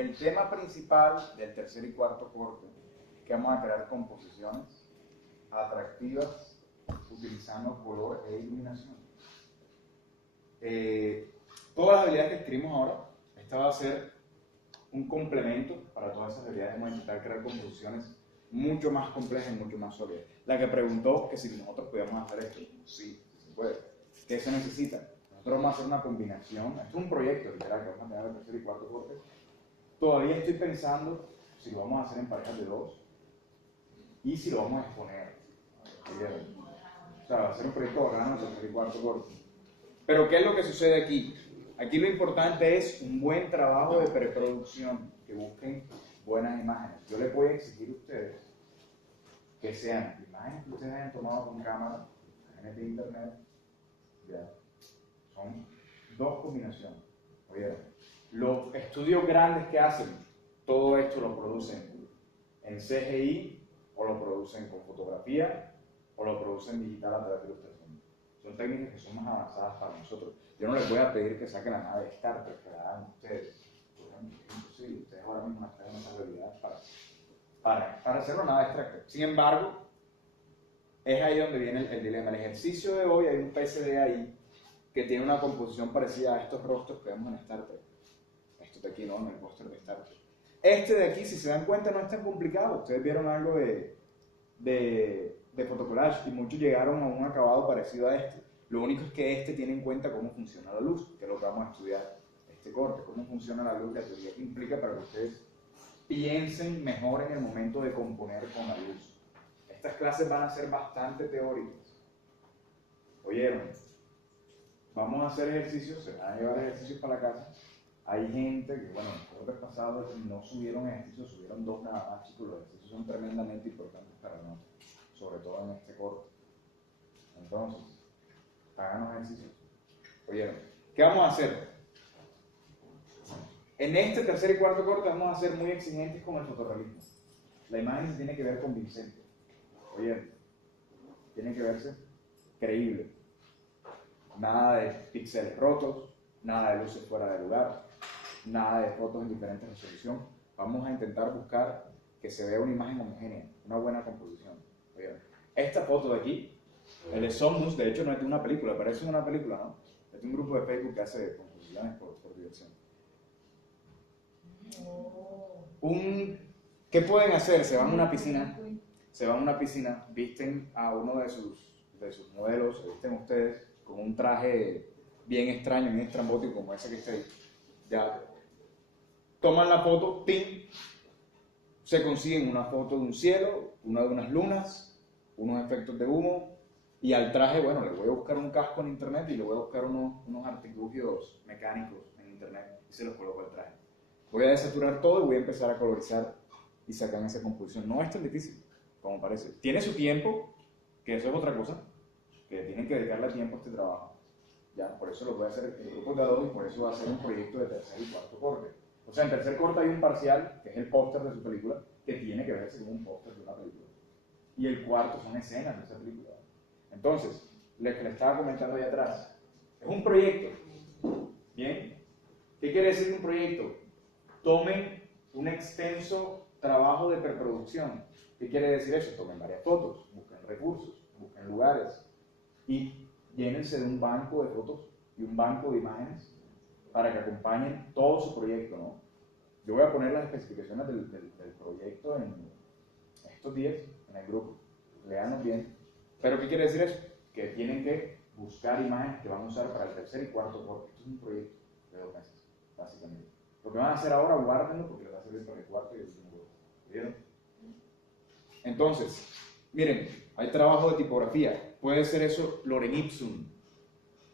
el tema principal del tercer y cuarto corte es que vamos a crear composiciones atractivas utilizando color e iluminación. Todas las habilidades que escribimos ahora, esta va a ser un complemento para todas esas habilidades. Vamos a intentar crear composiciones mucho más complejas y mucho más sólidas. La que preguntó que si nosotros podíamos hacer esto, sí, se puede. ¿Qué se necesita? Nosotros vamos a hacer una combinación, esto es un proyecto literal que vamos a tener el tercer y cuarto corte. Todavía estoy pensando si lo vamos a hacer en parejas de dos y si lo vamos a exponer. O sea, va a ser un proyecto bacano el tercer y cuarto corte. Pero ¿qué es lo que sucede aquí? Aquí lo importante es un buen trabajo de preproducción, que busquen buenas imágenes. Yo les voy a exigir a ustedes que sean imágenes que ustedes hayan tomado con cámara, imágenes de internet, ya. Son dos combinaciones. Oye, los estudios grandes que hacen, todo esto lo producen en CGI, o lo producen con fotografía, o lo producen digital a través de ilustración. Son técnicas que son más avanzadas para nosotros. Yo no les voy a pedir que saquen la nave de Star Trek, que la hagan ustedes. Es imposible, ustedes ahora mismo no están en esa habilidad para hacerlo nada extracto. Sin embargo, es ahí donde viene el dilema. El ejercicio de hoy, hay un PSD ahí que tiene una composición parecida a estos rostros que vemos en Star Trek. Esto de aquí, ¿no? En el póster de Star Trek. Este de aquí, si se dan cuenta, no es tan complicado. Ustedes vieron algo de fotocollage y muchos llegaron a un acabado parecido a este. Lo único es que este tiene en cuenta cómo funciona la luz, que es lo que vamos a estudiar este corte, cómo funciona la luz, la teoría que implica para que ustedes piensen mejor en el momento de componer con la luz. Estas clases van a ser bastante teóricas. ¿Oyeron? Vamos a hacer ejercicios, se van a llevar ejercicios para la casa. Hay gente que, bueno, en el corte pasado no subieron ejercicios, subieron 2 nada más, chicos. Los ejercicios son tremendamente importantes para nosotros, sobre todo en este corte. Entonces, hagan los ejercicios. ¿Oyeron? ¿Qué vamos a hacer? En este tercer y cuarto corte vamos a ser muy exigentes con el fotorrealismo. La imagen se tiene que ver convincente. Oye, tiene que verse creíble. Nada de píxeles rotos, nada de luces fuera de lugar, nada de fotos en diferente resolución. Vamos a intentar buscar que se vea una imagen homogénea, una buena composición. Oye, esta foto de aquí, el Somnus, de hecho no es de una película, parece una película, ¿no? Es de un grupo de Facebook que hace composiciones por diversión. ¿Qué pueden hacer? Se van a una piscina, visten a uno de sus modelos, se visten ustedes con un traje bien extraño, bien estrambótico como ese que está ahí. Ya toman la foto, ¡pim! Se consiguen una foto de un cielo, una de unas lunas, unos efectos de humo, y al traje, bueno, le voy a buscar un casco en internet y le voy a buscar unos artilugios mecánicos en internet y se los coloco al traje. Voy a desaturar todo y voy a empezar a colorizar y sacar esa composición. No es tan difícil como parece. Tiene su tiempo, que eso es otra cosa, que tienen que dedicarle tiempo a este trabajo. Ya, por eso lo voy a hacer en grupos de a dos y por eso va a ser un proyecto de tercer y cuarto corte. O sea, en tercer corte hay un parcial, que es el póster de su película, que tiene que verse como un póster de una película. Y el cuarto son escenas de esa película. Entonces, lo que le estaba comentando ahí atrás, es un proyecto. ¿Bien? ¿Qué quiere decir un proyecto? Tomen un extenso trabajo de preproducción. ¿Qué quiere decir eso? Tomen varias fotos, busquen recursos, busquen lugares y llénense de un banco de fotos y un banco de imágenes para que acompañen todo su proyecto, ¿no? Yo voy a poner las especificaciones del proyecto en estos días en el grupo. Leanlos bien. ¿Pero qué quiere decir eso? Que tienen que buscar imágenes que van a usar para el tercer y cuarto corte. Esto es un proyecto de 2 meses, básicamente. Lo que van a hacer ahora, guárdenlo porque les va a servir para el cuarto y el último corte. ¿Vieron? Entonces, miren, hay trabajo de tipografía. Puede ser eso Lorem Ipsum.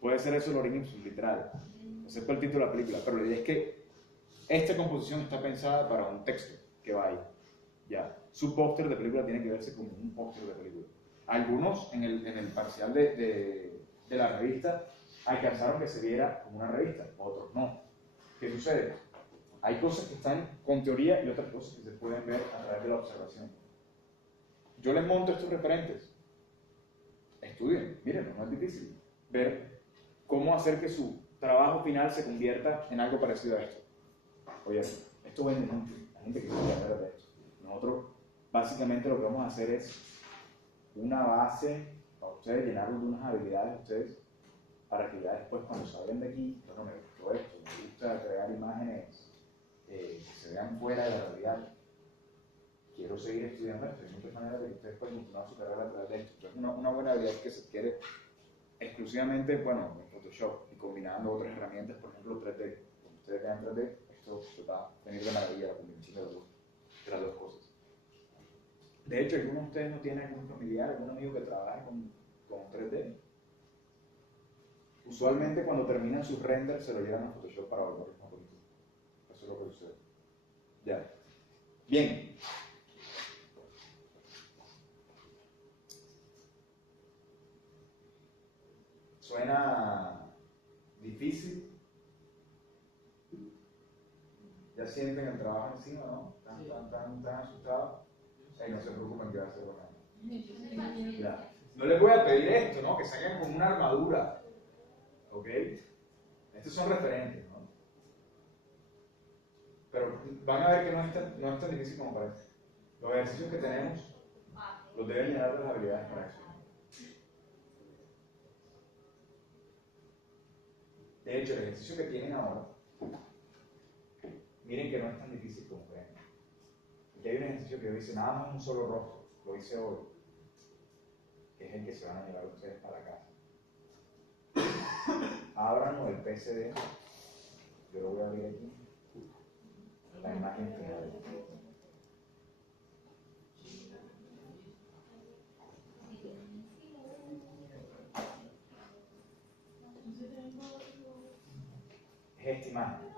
Puede ser eso Lorem Ipsum, literal. Excepto el título de la película. Pero la idea es que esta composición está pensada para un texto que va ahí. Ya. Su póster de película tiene que verse como un póster de película. Algunos en el parcial de la revista alcanzaron que se viera como una revista, otros no. ¿Qué sucede? Hay cosas que están con teoría y otras cosas que se pueden ver a través de la observación. Yo les monto estos referentes. Estudien, miren, no es difícil ver cómo hacer que su trabajo final se convierta en algo parecido a esto. Oye, esto esto vende mucho, la gente que quiere aprender de esto. Nosotros básicamente lo que vamos a hacer es una base para ustedes, llenarlos de unas habilidades ustedes, para que ya después cuando salgan de aquí, bueno, me gustó esto, me gusta crear imágenes que se vean fuera de la realidad, quiero seguir estudiando esto, hay muchas maneras de que ustedes pueden continuar su carrera a través de esto. Entonces, una buena habilidad que se adquiere exclusivamente, bueno, en Photoshop y combinando otras herramientas, por ejemplo 3D. Cuando ustedes vean 3D, esto se va a venir de maravilla la combinación de las dos cosas. De hecho, ¿alguno de ustedes no tiene algún familiar, algún amigo que trabaje con 3D? Usualmente cuando terminan sus renders se lo llevan a Photoshop para volverlos más bonitos. Eso es lo que sucede. Ya. Bien. Suena difícil. Ya sienten el trabajo encima, ¿no? Están asustados. No se preocupen que va a ser bueno. Ya. No les voy a pedir esto, ¿no? Que saquen como una armadura. ¿Ok? Estos son referentes, ¿no? Pero van a ver que no es tan difícil como parece. Los ejercicios que tenemos los deben llenar de las habilidades para eso. De hecho, el ejercicio que tienen ahora, miren que no es tan difícil como creen. Aquí hay un ejercicio que yo hice nada más un solo rostro, lo hice hoy, que es el que se van a llevar ustedes para casa. Ábranlo del PSD, yo lo voy a abrir aquí, la imagen final. Es esta imagen.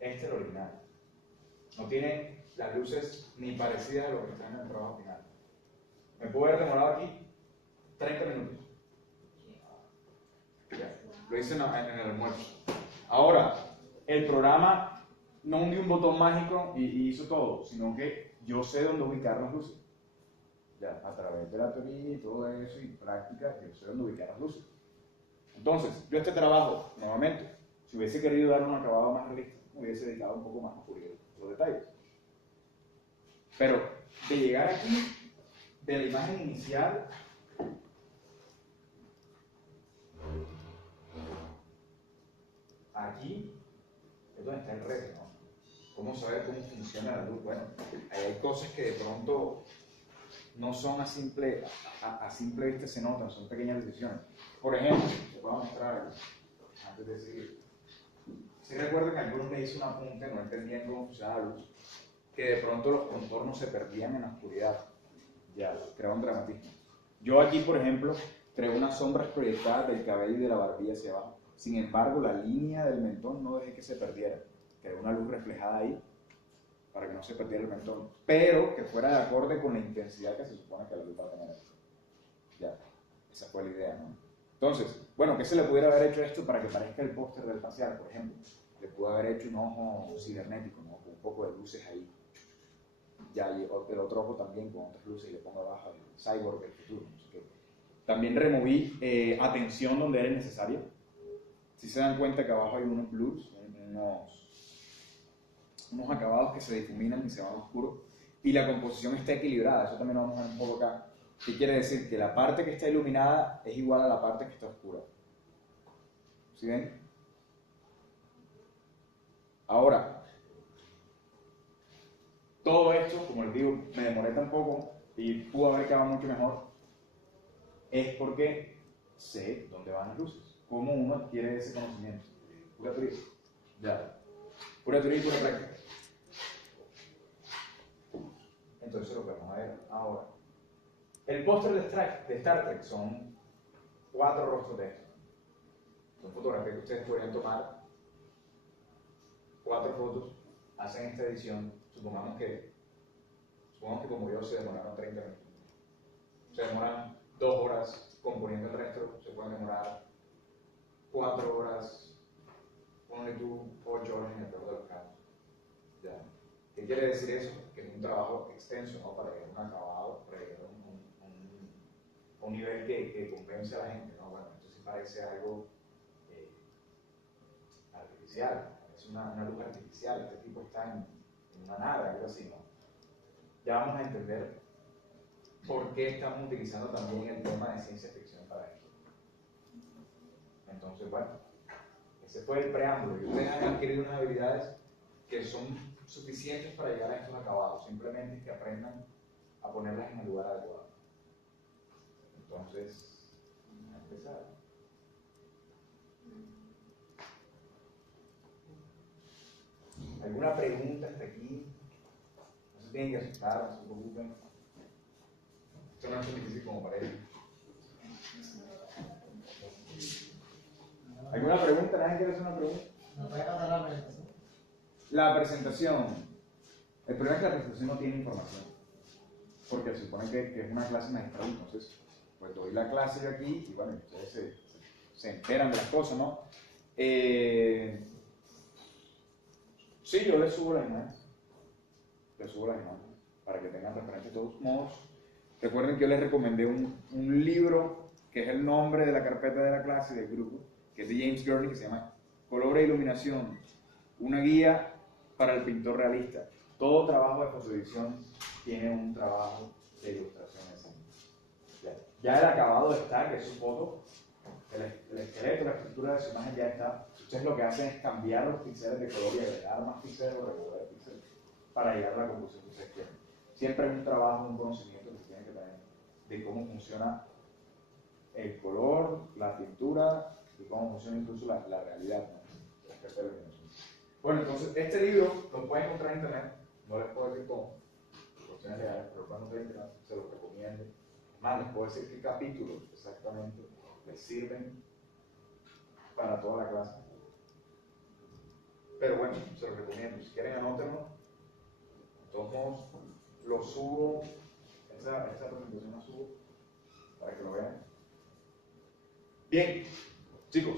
Este es el original. No tiene las luces ni parecidas a lo que está en el trabajo final. Me puedo haber demorado aquí 30 minutos. Ya. Lo hice en el almuerzo. Ahora, el programa no hundió un botón mágico y hizo todo, sino que yo sé dónde ubicar las luces. Ya, a través de la teoría y todo eso y práctica, yo sé dónde ubicar las luces. Entonces, yo este trabajo, nuevamente, si hubiese querido dar un acabado más realista, me hubiese dedicado un poco más a pulir los detalles. Pero, de llegar aquí, de la imagen inicial, aquí es donde está el reto, ¿no? ¿Cómo saber cómo funciona la luz? Bueno, hay cosas que de pronto no son a simple vista se notan, son pequeñas decisiones. Por ejemplo, les voy a mostrar antes de seguir. Si recuerdan que algunos le hice un apunte, no entendían cómo funcionaba la luz, que de pronto los contornos se perdían en la oscuridad. Ya, crea un dramatismo. Yo aquí, por ejemplo, creo unas sombras proyectadas del cabello y de la barbilla hacia abajo. Sin embargo, la línea del mentón no dejé que se perdiera. Creé una luz reflejada ahí para que no se perdiera el mentón, pero que fuera de acorde con la intensidad que se supone que la luz va a tener. Ya, esa fue la idea, ¿no? Entonces, bueno, ¿qué se le pudiera haber hecho esto para que parezca el póster del facial, por ejemplo? Le pudo haber hecho un ojo cibernético, ¿no? Con un poco de luces ahí. Ya, y el otro ojo también con otras luces y le pongo abajo el cyborg del futuro. No sé qué. También removí atención donde era necesaria. Si se dan cuenta que abajo hay unos blues, unos acabados que se difuminan y se van oscuros. Y la composición está equilibrada, eso también lo vamos a ver un poco acá. ¿Qué quiere decir? Que la parte que está iluminada es igual a la parte que está oscura. ¿Sí ven? Ahora, todo esto, como les digo, me demoré tan poco y pudo haber quedado mucho mejor, es porque sé dónde van las luces. ¿Cómo uno adquiere ese conocimiento? Pura teoría. Ya. Pura teoría y pura práctica. Entonces lo que vamos a ver ahora. El póster de Star Trek son 4 rostros de estos. Son fotografías que ustedes podrían tomar 4 fotos, hacen esta edición, supongamos que como yo se demoraron 30 minutos. Se demoran 2 horas componiendo el resto, se pueden demorar 4 horas, ponle tú 8 horas en el peor de los casos. ¿Ya? ¿Qué quiere decir eso? Que es un trabajo extenso, ¿no? Para llegar a un acabado, para llegar a un nivel que convence a la gente, ¿no? Bueno, esto sí parece algo artificial, es una luz artificial, este tipo está en una nave, algo así, ¿no? Ya vamos a entender por qué estamos utilizando también el tema de ciencia ficción para esto. Entonces, bueno, ese fue el preámbulo. Y ustedes han adquirido unas habilidades que son suficientes para llegar a estos acabados. Simplemente es que aprendan a ponerlas en el lugar adecuado. Entonces, vamos a empezar. ¿Alguna pregunta hasta aquí? No se tienen que asustar, no se preocupen. Esto no es tan difícil como parece. ¿Alguna pregunta? ¿Nadie quiere hacer una pregunta? ¿Me puede contar la presentación? La presentación. El problema es que la presentación no tiene información. Porque se supone que es una clase magistral, entonces, pues doy la clase yo aquí y bueno, ustedes se enteran de las cosas, ¿no? Sí, yo les subo la imagen. Les subo la imagen para que tengan referencia de todos modos. Recuerden que yo les recomendé un libro que es el nombre de la carpeta de la clase del grupo, que es de James Gurney, que se llama Color e Iluminación, una guía para el pintor realista. Todo trabajo de fotodirección tiene un trabajo de ilustración encima. Ya el acabado está, que es su foto, el esqueleto, la estructura de su imagen ya está. Ustedes lo que hacen es cambiar los píxeles de color y agregar más píxeles o remover píxeles para llegar a la conclusión que ustedes quieren. Siempre es un trabajo, un conocimiento que se tiene que tener de cómo funciona el color, la pintura y cómo funciona incluso la realidad, ¿no? Bueno, entonces este libro lo pueden encontrar en internet, no les puedo decir cómo, por cuestiones legales, pero lo pueden encontrar en internet, se los recomiendo. Más les puedo decir qué capítulos exactamente les sirven para toda la clase. Pero bueno, se los recomiendo, si quieren anótenlo, de todos modos lo subo, esa presentación la subo para que lo vean. Bien, chicos,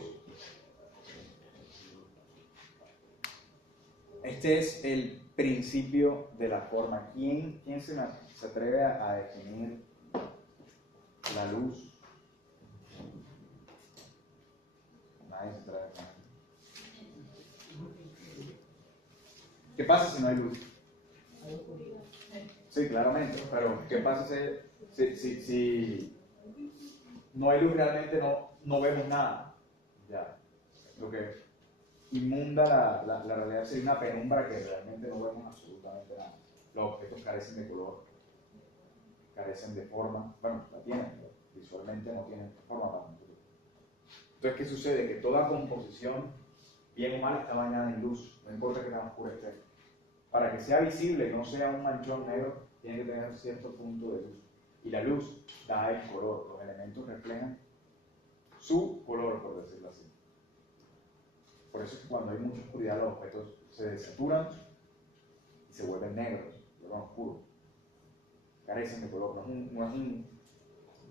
este es el principio de la forma. ¿Quién se atreve a definir la luz? Nadie se atreve a definir. ¿Qué pasa si no hay luz? Sí, claramente, pero ¿qué pasa si no hay luz? Realmente no vemos nada. Ya, lo que inmunda la realidad sería una penumbra que realmente no vemos absolutamente nada. Los objetos carecen de color, carecen de forma. Bueno, la tienen, pero visualmente no tienen forma para nosotros. Entonces, ¿qué sucede? Que toda composición, bien o mal, está bañada en luz, no importa que tan oscura esté. Para que sea visible, no sea un manchón negro, tiene que tener cierto punto de luz. Y la luz da el color, los elementos reflejan su color, por decirlo así. Por eso es que cuando hay mucha oscuridad los objetos se desaturan y se vuelven negros, se vuelven oscuros. Carecen de color, no es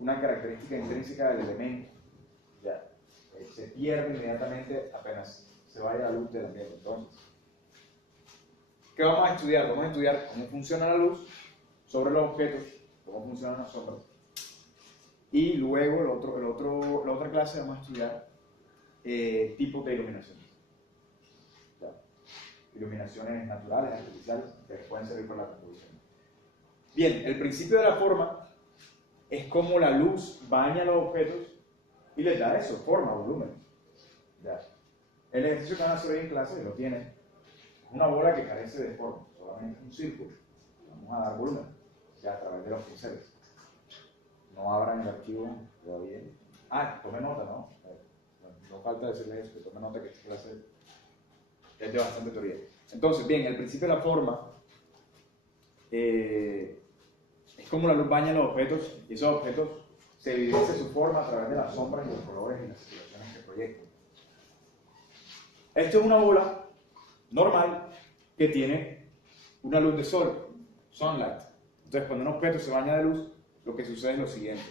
una característica intrínseca del elemento. Ya, se pierde inmediatamente apenas se vaya la luz del ambiente. Entonces, ¿qué vamos a estudiar? Vamos a estudiar cómo funciona la luz sobre los objetos, cómo funcionan las sombras. Y luego, la otra clase vamos a estudiar tipos de iluminación. Ya. Iluminaciones naturales, artificiales, que pueden servir para la composición. Bien, el principio de la forma es cómo la luz baña los objetos y les da eso, forma, volumen. Ya. El ejercicio que van a hacer hoy en clase lo tienen. Una bola que carece de forma, solamente un círculo. Vamos a dar volumen, ya a través de los pinceles. No abran el archivo todavía. Tome nota, ¿no? No falta decirles eso, que tome nota que esta clase es de bastante teoría. Entonces, bien, el principio de la forma es como la luz baña los objetos y esos objetos se evidencia su forma a través de las sombras y los colores y las situaciones que proyectan. Esto es una bola normal que tiene una luz de sol, sunlight. Entonces, cuando un objeto se baña de luz, lo que sucede es lo siguiente.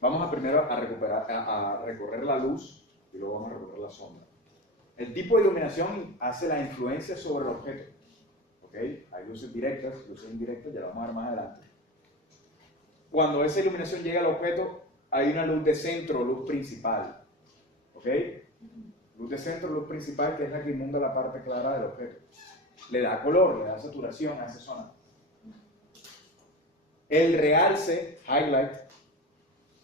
Vamos primero a recorrer la luz y luego vamos a recorrer la sombra. El tipo de iluminación hace la influencia sobre el objeto. ¿Okay? Hay luces directas, luces indirectas, ya lo vamos a ver más adelante. Cuando esa iluminación llega al objeto, hay una luz de centro, luz principal. ¿Okay? Luz de centro, luz principal, que es la que inunda la parte clara del objeto. Le da color, le da saturación a esa zona. El realce, highlight,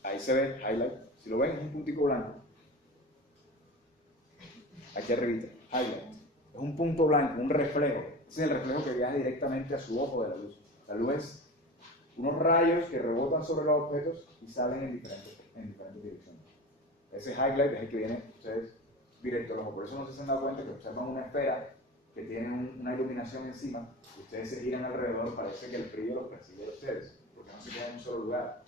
ahí se ve, highlight, si lo ven es un puntico blanco. Aquí arribita, highlight. Es un punto blanco, un reflejo. Ese es el reflejo que viaja directamente a su ojo de la luz. La luz es unos rayos que rebotan sobre los objetos y salen en diferentes direcciones. Ese highlight es el que viene, ustedes, directo al ojo. Por eso no se han dado cuenta que observan una esfera que tiene una iluminación encima, y ustedes se giran alrededor, parece que el frío los persigue a ustedes, porque no se queda en un solo lugar.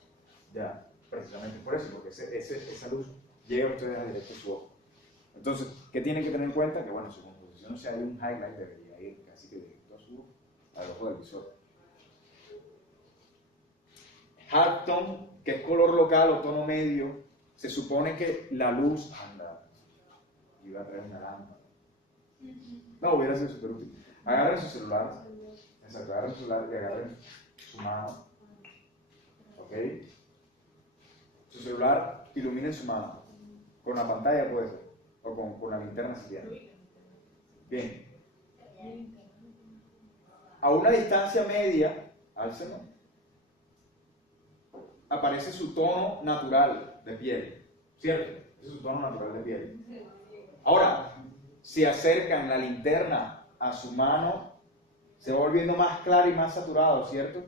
Ya, precisamente por eso, porque esa luz llega a ustedes a directo a su ojo. Entonces, ¿qué tienen que tener en cuenta? Que bueno, su composición, si hay un highlight, debería ir casi que directo al ojo del visor. Halftone, que es color local o tono medio, se supone que la luz anda. Iba a traer una lámpara. No, hubiera sido súper útil. Agarren su celular. Exacto, agarren su celular y agarren su mano. ¿Ok? Su celular, iluminen su mano. Con la pantalla puede ser. O con la linterna si tienen. Bien. A una distancia media, álcenlo, aparece su tono natural de piel. ¿Cierto? Ese es su tono natural de piel. Ahora, si acercan la linterna a su mano, se va volviendo más claro y más saturado, ¿cierto?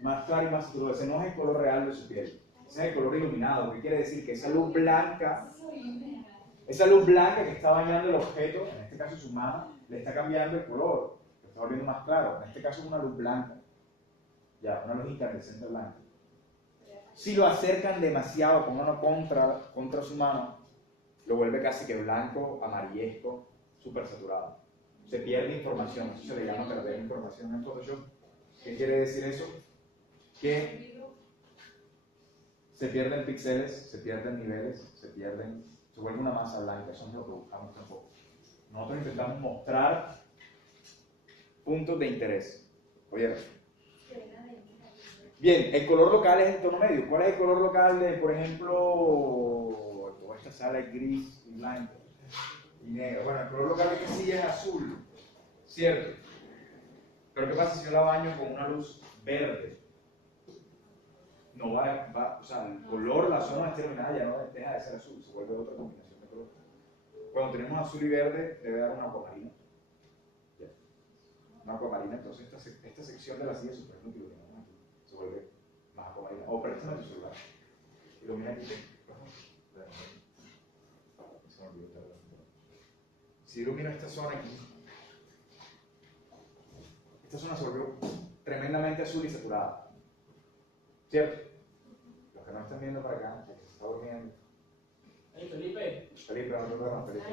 Más claro y más saturado. Ese no es el color real de su piel. Ese es el color iluminado. ¿Qué quiere decir? Que esa luz blanca que está bañando el objeto, en este caso su mano, le está cambiando el color. Le está volviendo más claro. En este caso es una luz blanca. Ya, una luz incandescente blanca. Si lo acercan demasiado, con mano contra su mano, lo vuelve casi que blanco, amarillesco, súper saturado. Se pierde información, eso se le llama perder información en Photoshop. ¿Qué quiere decir eso? Que se pierden píxeles, se pierden niveles, se vuelve una masa blanca, eso es lo que buscamos tampoco. Nosotros intentamos mostrar puntos de interés. Oye, bien, el color local es el tono medio. ¿Cuál es el color local de, por ejemplo, toda esta sala es gris y blanco y negro? Bueno, el color local de que sí es azul, ¿cierto? Pero ¿qué pasa si yo la baño con una luz verde? No o sea, el color, la zona determinada ya no deja de ser azul, se vuelve otra combinación de color. Cuando tenemos azul y verde, debe dar una acuamarina. ¿Ya? Una acuamarina, entonces esta sección de la silla super que iluminamos aquí se vuelve más acuamarina. O préstame tu celular. Ilumina aquí. Se me olvidó. Si ilumino esta zona aquí, esta zona se volvió tremendamente azul y saturada. ¿Cierto? Los que no están viendo para acá, que se está durmiendo. Hey, Felipe. Felipe, no te duermas, Felipe.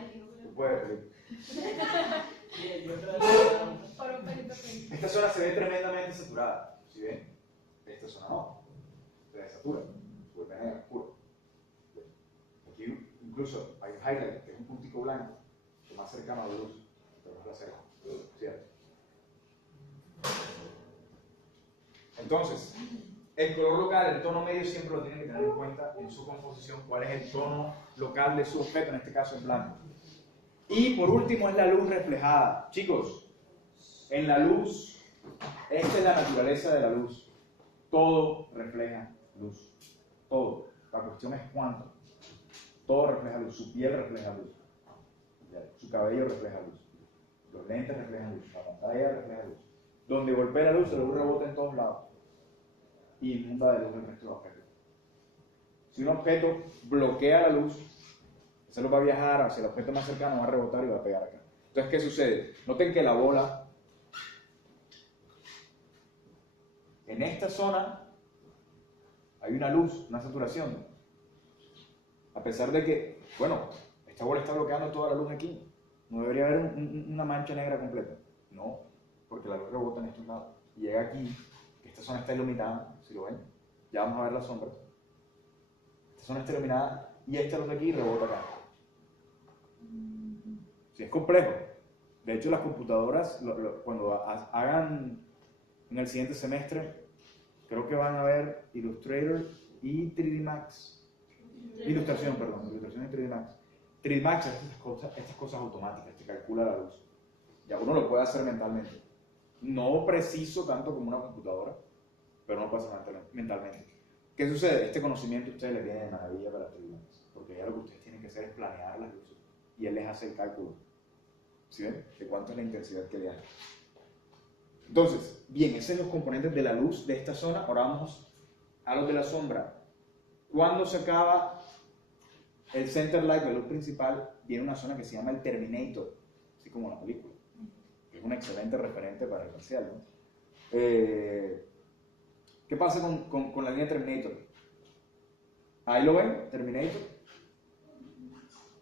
Tú puedes, Felipe. Esta zona se ve tremendamente saturada. ¿Sí ven? Esta zona no. Se desatura. Se vuelve negro, oscuro. Aquí incluso hay un highlight, que es un puntico blanco, que es más cercano a la luz, pero no es la cerca. ¿Cierto? Entonces, el color local, el tono medio, siempre lo tienen que tener en cuenta en su composición, cuál es el tono local de su objeto, en este caso es blanco. Y por último es la luz reflejada. Chicos, en la luz, esta es la naturaleza de la luz. Todo refleja luz. Todo. La cuestión es cuánto. Todo refleja luz. Su piel refleja luz. Su cabello refleja luz. Los lentes reflejan luz. La pantalla refleja luz. Donde golpea la luz rebota en todos lados. Y inunda de luz el resto del objeto. Si un objeto bloquea la luz, esa luz va a viajar hacia el objeto más cercano, va a rebotar y va a pegar acá. Entonces, ¿qué sucede? Noten que la bola, en esta zona, hay una luz, una saturación. A pesar de que, bueno, esta bola está bloqueando toda la luz aquí. No debería haber una mancha negra completa. No, porque la luz rebota en estos lados. Y llega aquí, esta zona está iluminada, si lo ven, ya vamos a ver las sombras. Esta zona está iluminada y esta luz de aquí rebota acá. Sí, es complejo. De hecho, las computadoras, cuando hagan en el siguiente semestre, creo que van a ver Illustrator y 3D Max. Ilustración y 3D Max. Trimax es estas cosas automáticas, te calcula la luz. Ya uno lo puede hacer mentalmente. No preciso tanto como una computadora, pero uno puede hacer mentalmente. ¿Qué sucede? Este conocimiento a ustedes les viene de maravilla para Trimax, porque ya lo que ustedes tienen que hacer es planear las luces y él les hace el cálculo. ¿Sí ven? De cuánto es la intensidad que le dan. Entonces, bien, esos son los componentes de la luz de esta zona. Ahora vamos a los de la sombra. Cuando se acaba el center light, la luz principal, viene una zona que se llama el terminator, así como la película. Es un excelente referente para el parcial, ¿no? ¿Qué pasa con la línea terminator? Ahí lo ven, terminator.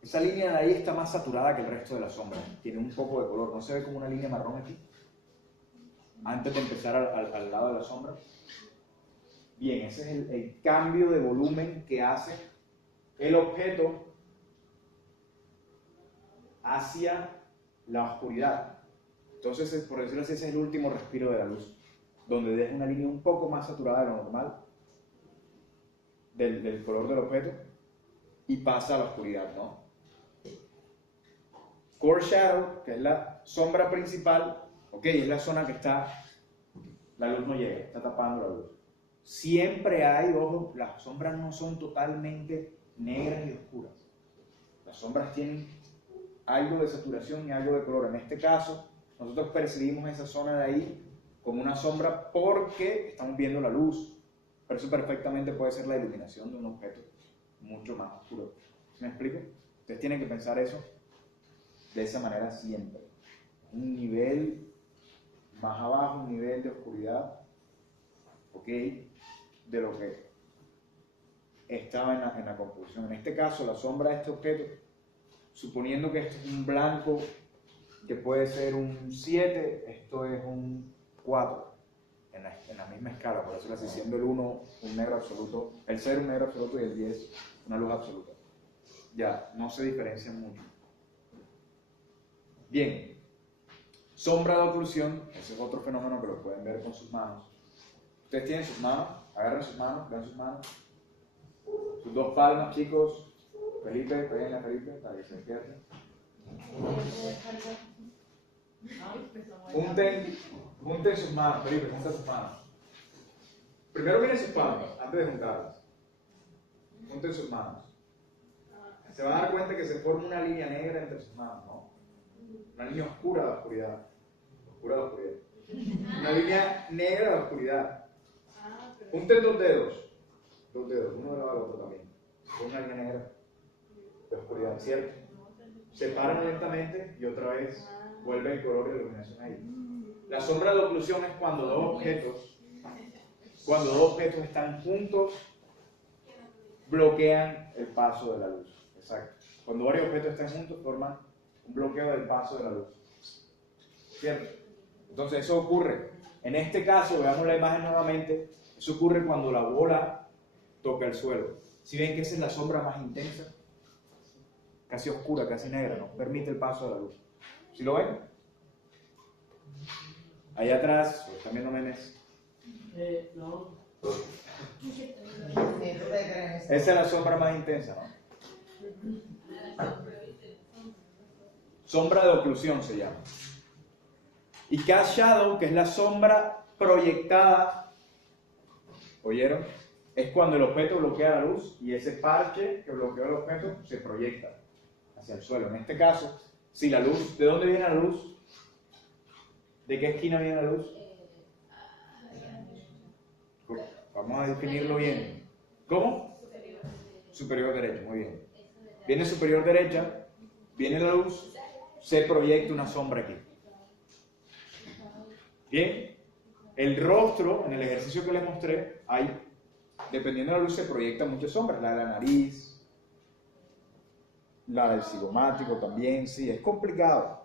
Esa línea de ahí está más saturada que el resto de la sombra. Tiene un poco de color. ¿No se ve como una línea marrón aquí? Antes de empezar al lado de la sombra. Bien, ese es el cambio de volumen que hace el objeto hacia la oscuridad. Entonces, por decirlo así, ese es el último respiro de la luz, donde deja una línea un poco más saturada de lo normal del color del objeto y pasa a la oscuridad, ¿no? Core shadow, que es la sombra principal, ok, es la zona que la luz no llega, está tapando la luz. Siempre hay, ojo, las sombras no son totalmente negras y oscuras. Las sombras tienen algo de saturación y algo de color. En este caso, nosotros percibimos esa zona de ahí como una sombra porque estamos viendo la luz. Pero eso perfectamente puede ser la iluminación de un objeto mucho más oscuro. ¿Me explico? Ustedes tienen que pensar eso de esa manera siempre. Un nivel más abajo, un nivel de oscuridad, ¿ok? De lo que estaba en la composición. En este caso, la sombra de este objeto, suponiendo que esto es un blanco, que puede ser un 7, esto es un 4, en la misma escala, por decirlo así, siendo el 1 un negro absoluto, el 0 un negro absoluto y el 10 una luz absoluta. Ya, no se diferencian mucho. Bien, sombra de oclusión, ese es otro fenómeno que lo pueden ver con sus manos. Ustedes tienen sus manos, agarren sus manos, vean sus manos. Sus dos palmas, chicos. Felipe, peguen a Felipe para que se despierte. Junten sus manos, Felipe, junten sus manos. Primero miren sus palmas, antes de juntarlas. Junten sus manos. Se van a dar cuenta que se forma una línea negra entre sus manos, ¿no? Una línea oscura de oscuridad. Oscura de oscuridad. Una línea negra de oscuridad. Junten dos dedos, uno del lado del otro también. Una línea negra de oscuridad, ¿cierto? Separan lentamente y otra vez vuelve el color y la iluminación ahí. La sombra de oclusión es cuando dos objetos están juntos, bloquean el paso de la luz. Exacto. Cuando varios objetos están juntos, forman un bloqueo del paso de la luz. ¿Cierto? Entonces eso ocurre. En este caso, veamos la imagen nuevamente. Eso ocurre cuando la bola toca el suelo. Si ven que esa es la sombra más intensa, casi oscura, casi negra, no permite el paso de la luz. ¿Sí lo ven? Allá atrás, ¿están viendo memes? No. Esa es la sombra más intensa, ¿no? Sombra de oclusión se llama. Y cast shadow, que es la sombra proyectada, ¿oyeron? Es cuando el objeto bloquea la luz y ese parche que bloquea el objeto se proyecta hacia el suelo. En este caso, si la luz, ¿de dónde viene la luz? ¿De qué esquina viene la luz? Vamos a definirlo bien. ¿Cómo? Superior derecha, muy bien. Viene superior derecha, viene la luz, se proyecta una sombra aquí. Bien, el rostro, en el ejercicio que les mostré, hay, dependiendo de la luz, se proyectan muchas sombras. La de la nariz, la del cigomático también, sí, es complicado.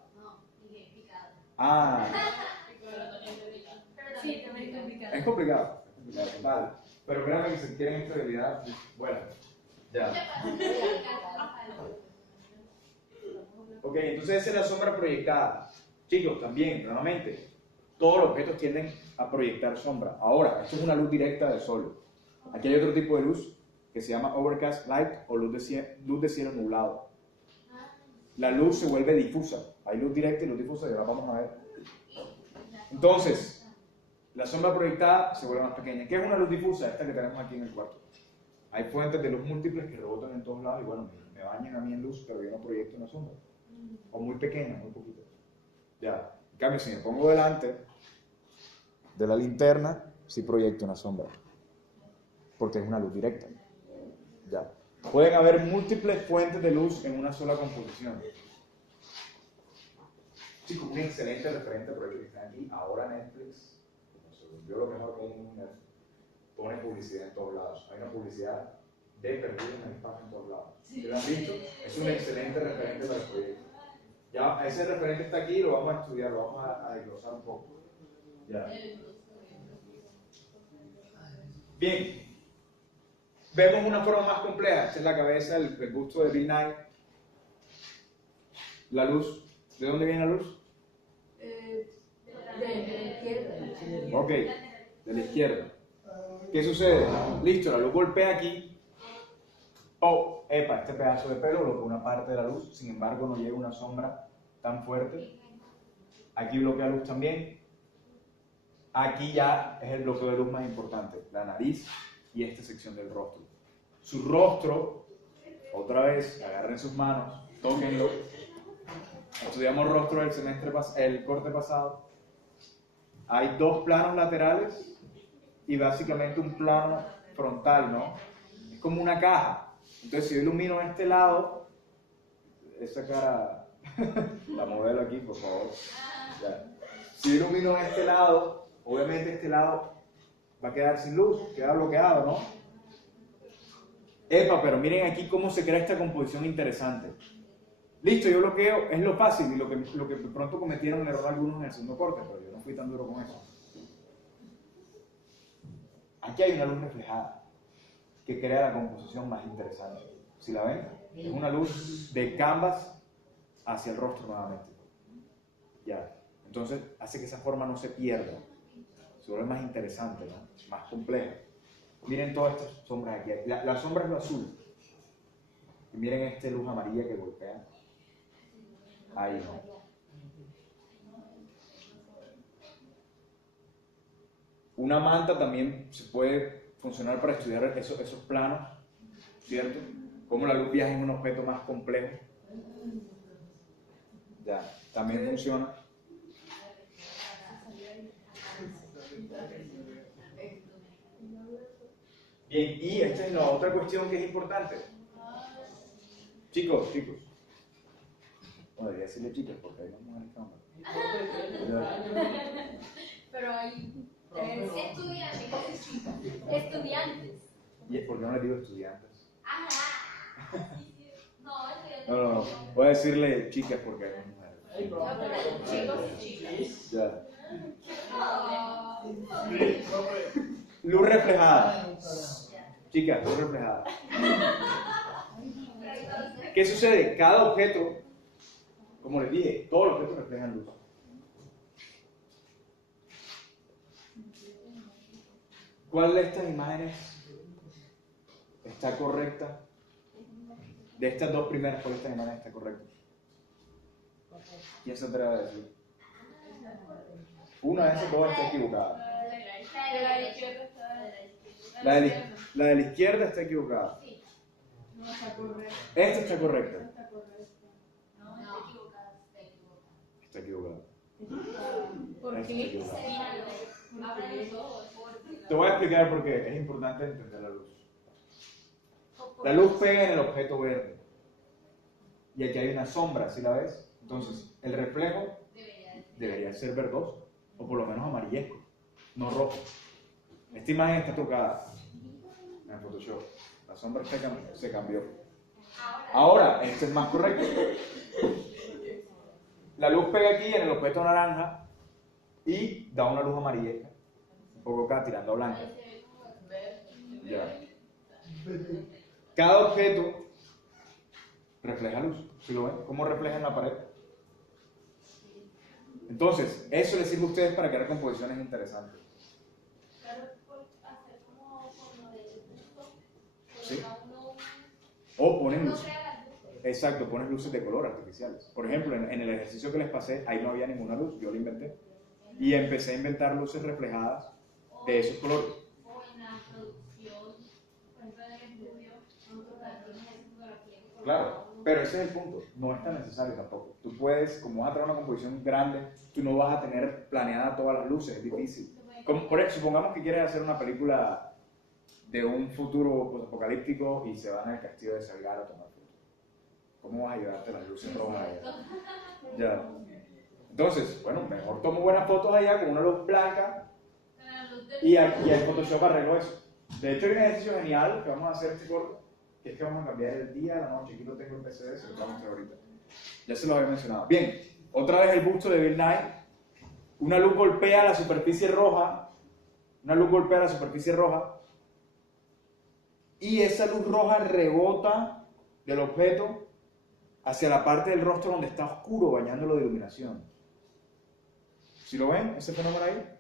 Ah, es complicado, total. Pero créanme que si quieren esta habilidad, bueno, ya. Ok, entonces esa es la sombra proyectada. Chicos, también, nuevamente, todos los objetos tienden a proyectar sombra. Ahora, esto es una luz directa del sol. Aquí hay otro tipo de luz que se llama overcast light o luz de cielo nublado. la luz se vuelve difusa. Hay luz directa y luz difusa, y ahora vamos a ver. Entonces, la sombra proyectada se vuelve más pequeña. ¿Qué es una luz difusa? Esta que tenemos aquí en el cuarto. Hay fuentes de luz múltiples que rebotan en todos lados y bueno, me bañan a mí en luz, pero yo no proyecto una sombra. O muy pequeña, muy poquita. Ya. En cambio, si me pongo delante de la linterna, sí proyecto una sombra. Porque es una luz directa. Ya. Pueden haber múltiples fuentes de luz en una sola composición. Chicos, un excelente referente por el que están aquí. Ahora Netflix, como se volvió lo mejor con un mundo, pone publicidad en todos lados. Hay una publicidad de perdidos en el espacio en todos lados. ¿Ustedes lo han visto? Es un excelente referente para el proyecto. Ya, ese referente está aquí, lo vamos a estudiar, lo vamos a desglosar un poco. Ya. Bien. Vemos una forma más compleja. Esta es la cabeza, el busto de Bill Nye. La luz. ¿De dónde viene la luz? De la izquierda. Ok, de la izquierda. ¿Qué sucede? Listo, la luz golpea aquí. Oh, epa, este pedazo de pelo bloquea una parte de la luz, sin embargo no llega una sombra tan fuerte. Aquí bloquea luz también. Aquí ya es el bloqueo de luz más importante, la nariz y esta sección del rostro. Su rostro, otra vez, agarren sus manos, tóquenlo. Estudiamos rostro el semestre el corte pasado. Hay dos planos laterales y básicamente un plano frontal, ¿no? Es como una caja. Entonces, si yo ilumino este lado, esa cara, la modelo aquí, por favor. Ya. Si yo ilumino este lado, obviamente este lado va a quedar sin luz, queda bloqueado, ¿no? Epa, pero miren aquí cómo se crea esta composición interesante. Listo, yo bloqueo, es lo fácil y lo que de pronto cometieron error algunos en el segundo corte, pero yo no fui tan duro con eso. Aquí hay una luz reflejada que crea la composición más interesante. ¿Sí la ven? Es una luz de canvas hacia el rostro nuevamente. Ya. Entonces hace que esa forma no se pierda. Se vuelve más interesante, ¿no? Más compleja. Miren todas estas sombras aquí. La sombra es lo azul. Y miren esta luz amarilla que golpea. Ahí, ¿no? Una manta también se puede funcionar para estudiar esos planos, ¿cierto? Cómo la luz viaja en un objeto más complejo. Ya, también funciona. Bien, y esta es la otra cuestión que es importante. Chicos. Bueno, debería decirle chicas porque hay mujeres que no. Pero hay estudiantes. ¿Y es porque no les digo estudiantes? Ajá. No, No. Voy a decirle chicas porque hay mujeres. No, pero chicos y chicas. Ya. No. Luz reflejada. Chicas, luz reflejada. ¿Qué sucede? Cada objeto, como les dije, todos los objetos reflejan luz. ¿Cuál de estas imágenes está correcta? De estas dos primeras, ¿cuál de estas imágenes está correcta? ¿Quién se atreve a decir? Una de esas dos está equivocada. La de la izquierda está equivocada. No está correcto. Esta está correcta. No está correcto. No, está equivocada. Está equivocada. ¿Por Esta qué? está equivocada. Habla de todo. Te voy a explicar por qué. Es importante entender la luz. La luz pega en el objeto verde. Y aquí hay una sombra, ¿sí la ves? Entonces, el reflejo debería ser verdoso. O por lo menos amarillesco. No rojo. Esta imagen está tocada en Photoshop. La sombra se cambió. Ahora, este es más correcto. La luz pega aquí en el objeto naranja y da una luz amarillesca. Un poco acá tirando a blanca. Ya. Cada objeto refleja luz. ¿Sí lo ven? ¿Cómo refleja en la pared? Entonces, eso les sirve a ustedes para crear composiciones interesantes. ¿Sí? O ponen luz. exacto, pones luces de color artificiales. Por ejemplo, en el ejercicio que les pasé, ahí no había ninguna luz, yo la inventé. Y empecé a inventar luces reflejadas de esos colores. O en la producción, por ejemplo, en el estudio, nosotros tienes esa fotografía que Claro, pero ese es el punto, no es tan necesario tampoco. Tú puedes, como vas a traer una composición grande, tú no vas a tener planeada todas las luces, es difícil. Supongamos que quieres hacer una película de un futuro apocalíptico y se van al castillo de Salgar a tomar fotos. ¿Cómo vas a llevarte las luces rojas allá? Ya. Entonces, bueno, mejor tomo buenas fotos allá con una luz blanca y aquí el Photoshop arreglo eso. De hecho, hay un ejercicio genial que vamos a hacer este corto, que es que vamos a cambiar el día a la noche. Aquí lo tengo en PCD, se lo vamos a mostrar ahorita. Ya se lo había mencionado. Bien, otra vez el busto de Bill Nye. Una luz golpea la superficie roja. Una luz golpea la superficie roja. Y esa luz roja rebota del objeto hacia la parte del rostro donde está oscuro, bañándolo de iluminación. ¿Sí lo ven? Ese fenómeno ahí.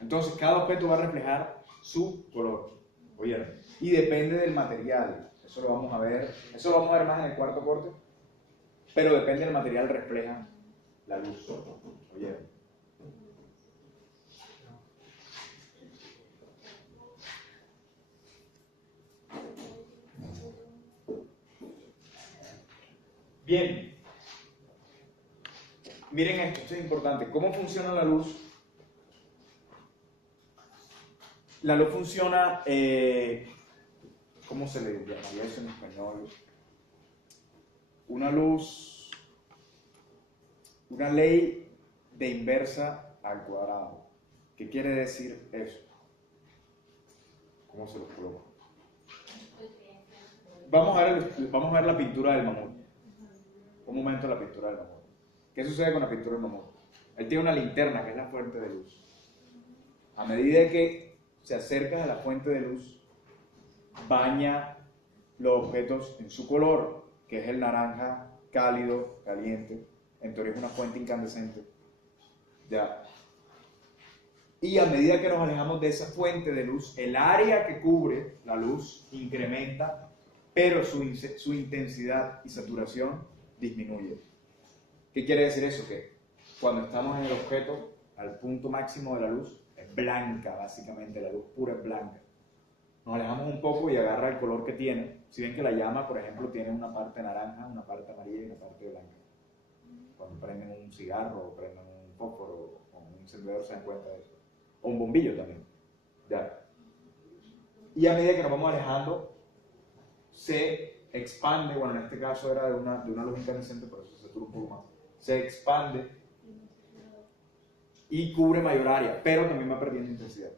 Entonces, cada objeto va a reflejar su color. ¿Oyeron? Y depende del material. Eso lo vamos a ver. Eso lo vamos a ver más en el cuarto corte. Pero depende del material, refleja la luz. ¿Oyeron? Bien, miren esto es importante. ¿Cómo funciona la luz? La luz funciona, ¿cómo se le llamaría eso en español? Una luz, una ley de inversa al cuadrado. ¿Qué quiere decir eso? ¿Cómo se lo coloco? Vamos a ver la pintura del mamut. Un momento la pintura del mamut. ¿Qué sucede con la pintura del mamut? Él tiene una linterna que es la fuente de luz. A medida que se acerca a la fuente de luz, baña los objetos en su color, que es el naranja cálido, caliente. En teoría es una fuente incandescente. Ya. Y a medida que nos alejamos de esa fuente de luz, el área que cubre la luz incrementa, pero su intensidad y saturación disminuye. ¿Qué quiere decir eso? Que cuando estamos en el objeto, al punto máximo de la luz, es blanca, básicamente, la luz pura es blanca. Nos alejamos un poco y agarra el color que tiene. Si ven que la llama, por ejemplo, tiene una parte naranja, una parte amarilla y una parte blanca. Cuando prenden un cigarro o prenden un fósforo o un encendedor se dan cuenta de eso. O un bombillo también. Ya. Y a medida que nos vamos alejando, se expande, bueno, en este caso era de una luz incandescente, por eso se satura un poco más. Se expande y cubre mayor área, pero también va perdiendo intensidad.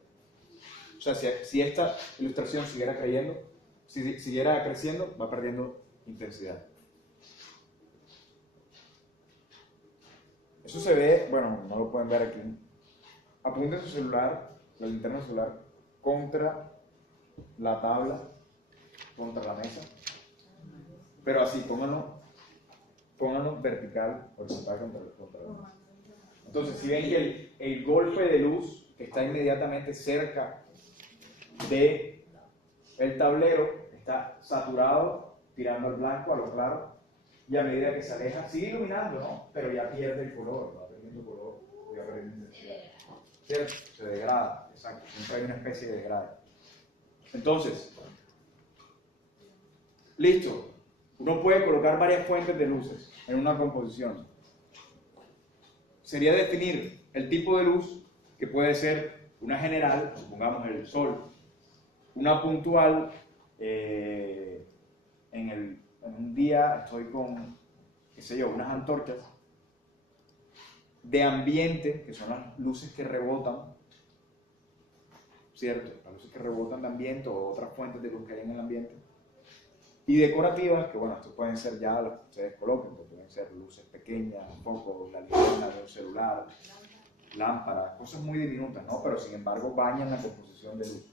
O sea, si esta ilustración siguiera creciendo, va perdiendo intensidad. Eso se ve, bueno, no lo pueden ver aquí. Apunten su celular, la linterna celular, contra la tabla, contra la mesa. Pero así, pónganlo vertical, horizontal contra la mesa. Entonces, si ven que el golpe de luz que está inmediatamente cerca del tablero está saturado, tirando al blanco, a lo claro, y a medida que se aleja, sigue iluminando, ¿no? Pero ya pierde el color, va perdiendo color, ya perdiendo intensidad. ¿Cierto? Se degrada, exacto. Siempre hay una especie de degrado. Entonces, listo. Uno puede colocar varias fuentes de luces en una composición. Sería definir el tipo de luz que puede ser una general, supongamos el sol, una puntual, en un día estoy con, qué sé yo, unas antorchas, de ambiente, que son las luces que rebotan, ¿cierto? Las luces que rebotan de ambiente o otras fuentes de luz que hay en el ambiente. Y decorativas, que bueno, estos pueden ser ya las que ustedes coloquen, que pueden ser luces pequeñas, focos, la linterna de un celular, lámparas, cosas muy diminutas, ¿no? Pero sin embargo bañan la composición de luz.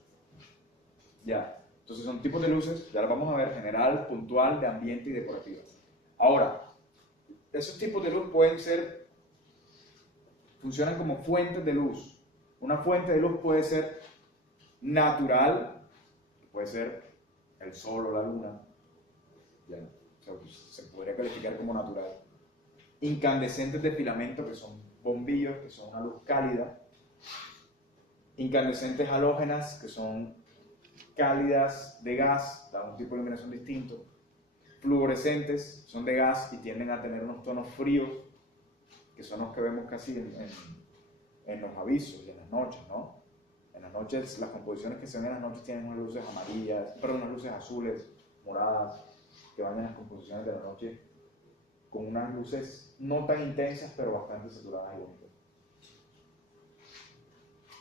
Ya, entonces son tipos de luces, ya las vamos a ver, general, puntual, de ambiente y decorativa. Ahora, esos tipos de luz funcionan como fuentes de luz. Una fuente de luz puede ser natural, puede ser el sol o la luna. ya, o sea, pues, se podría calificar como natural. Incandescentes de filamento, que son bombillos, que son una luz cálida. Incandescentes halógenas, que son cálidas de gas, da un tipo de iluminación distinto. Fluorescentes, son de gas y tienden a tener unos tonos fríos, que son los que vemos casi en los avisos y en las noches, ¿no? En las noches, las composiciones que se ven en las noches tienen unas luces amarillas, perdón, unas luces azules, moradas, que van en las composiciones de la noche con unas luces no tan intensas, pero bastante saturadas y bonitas.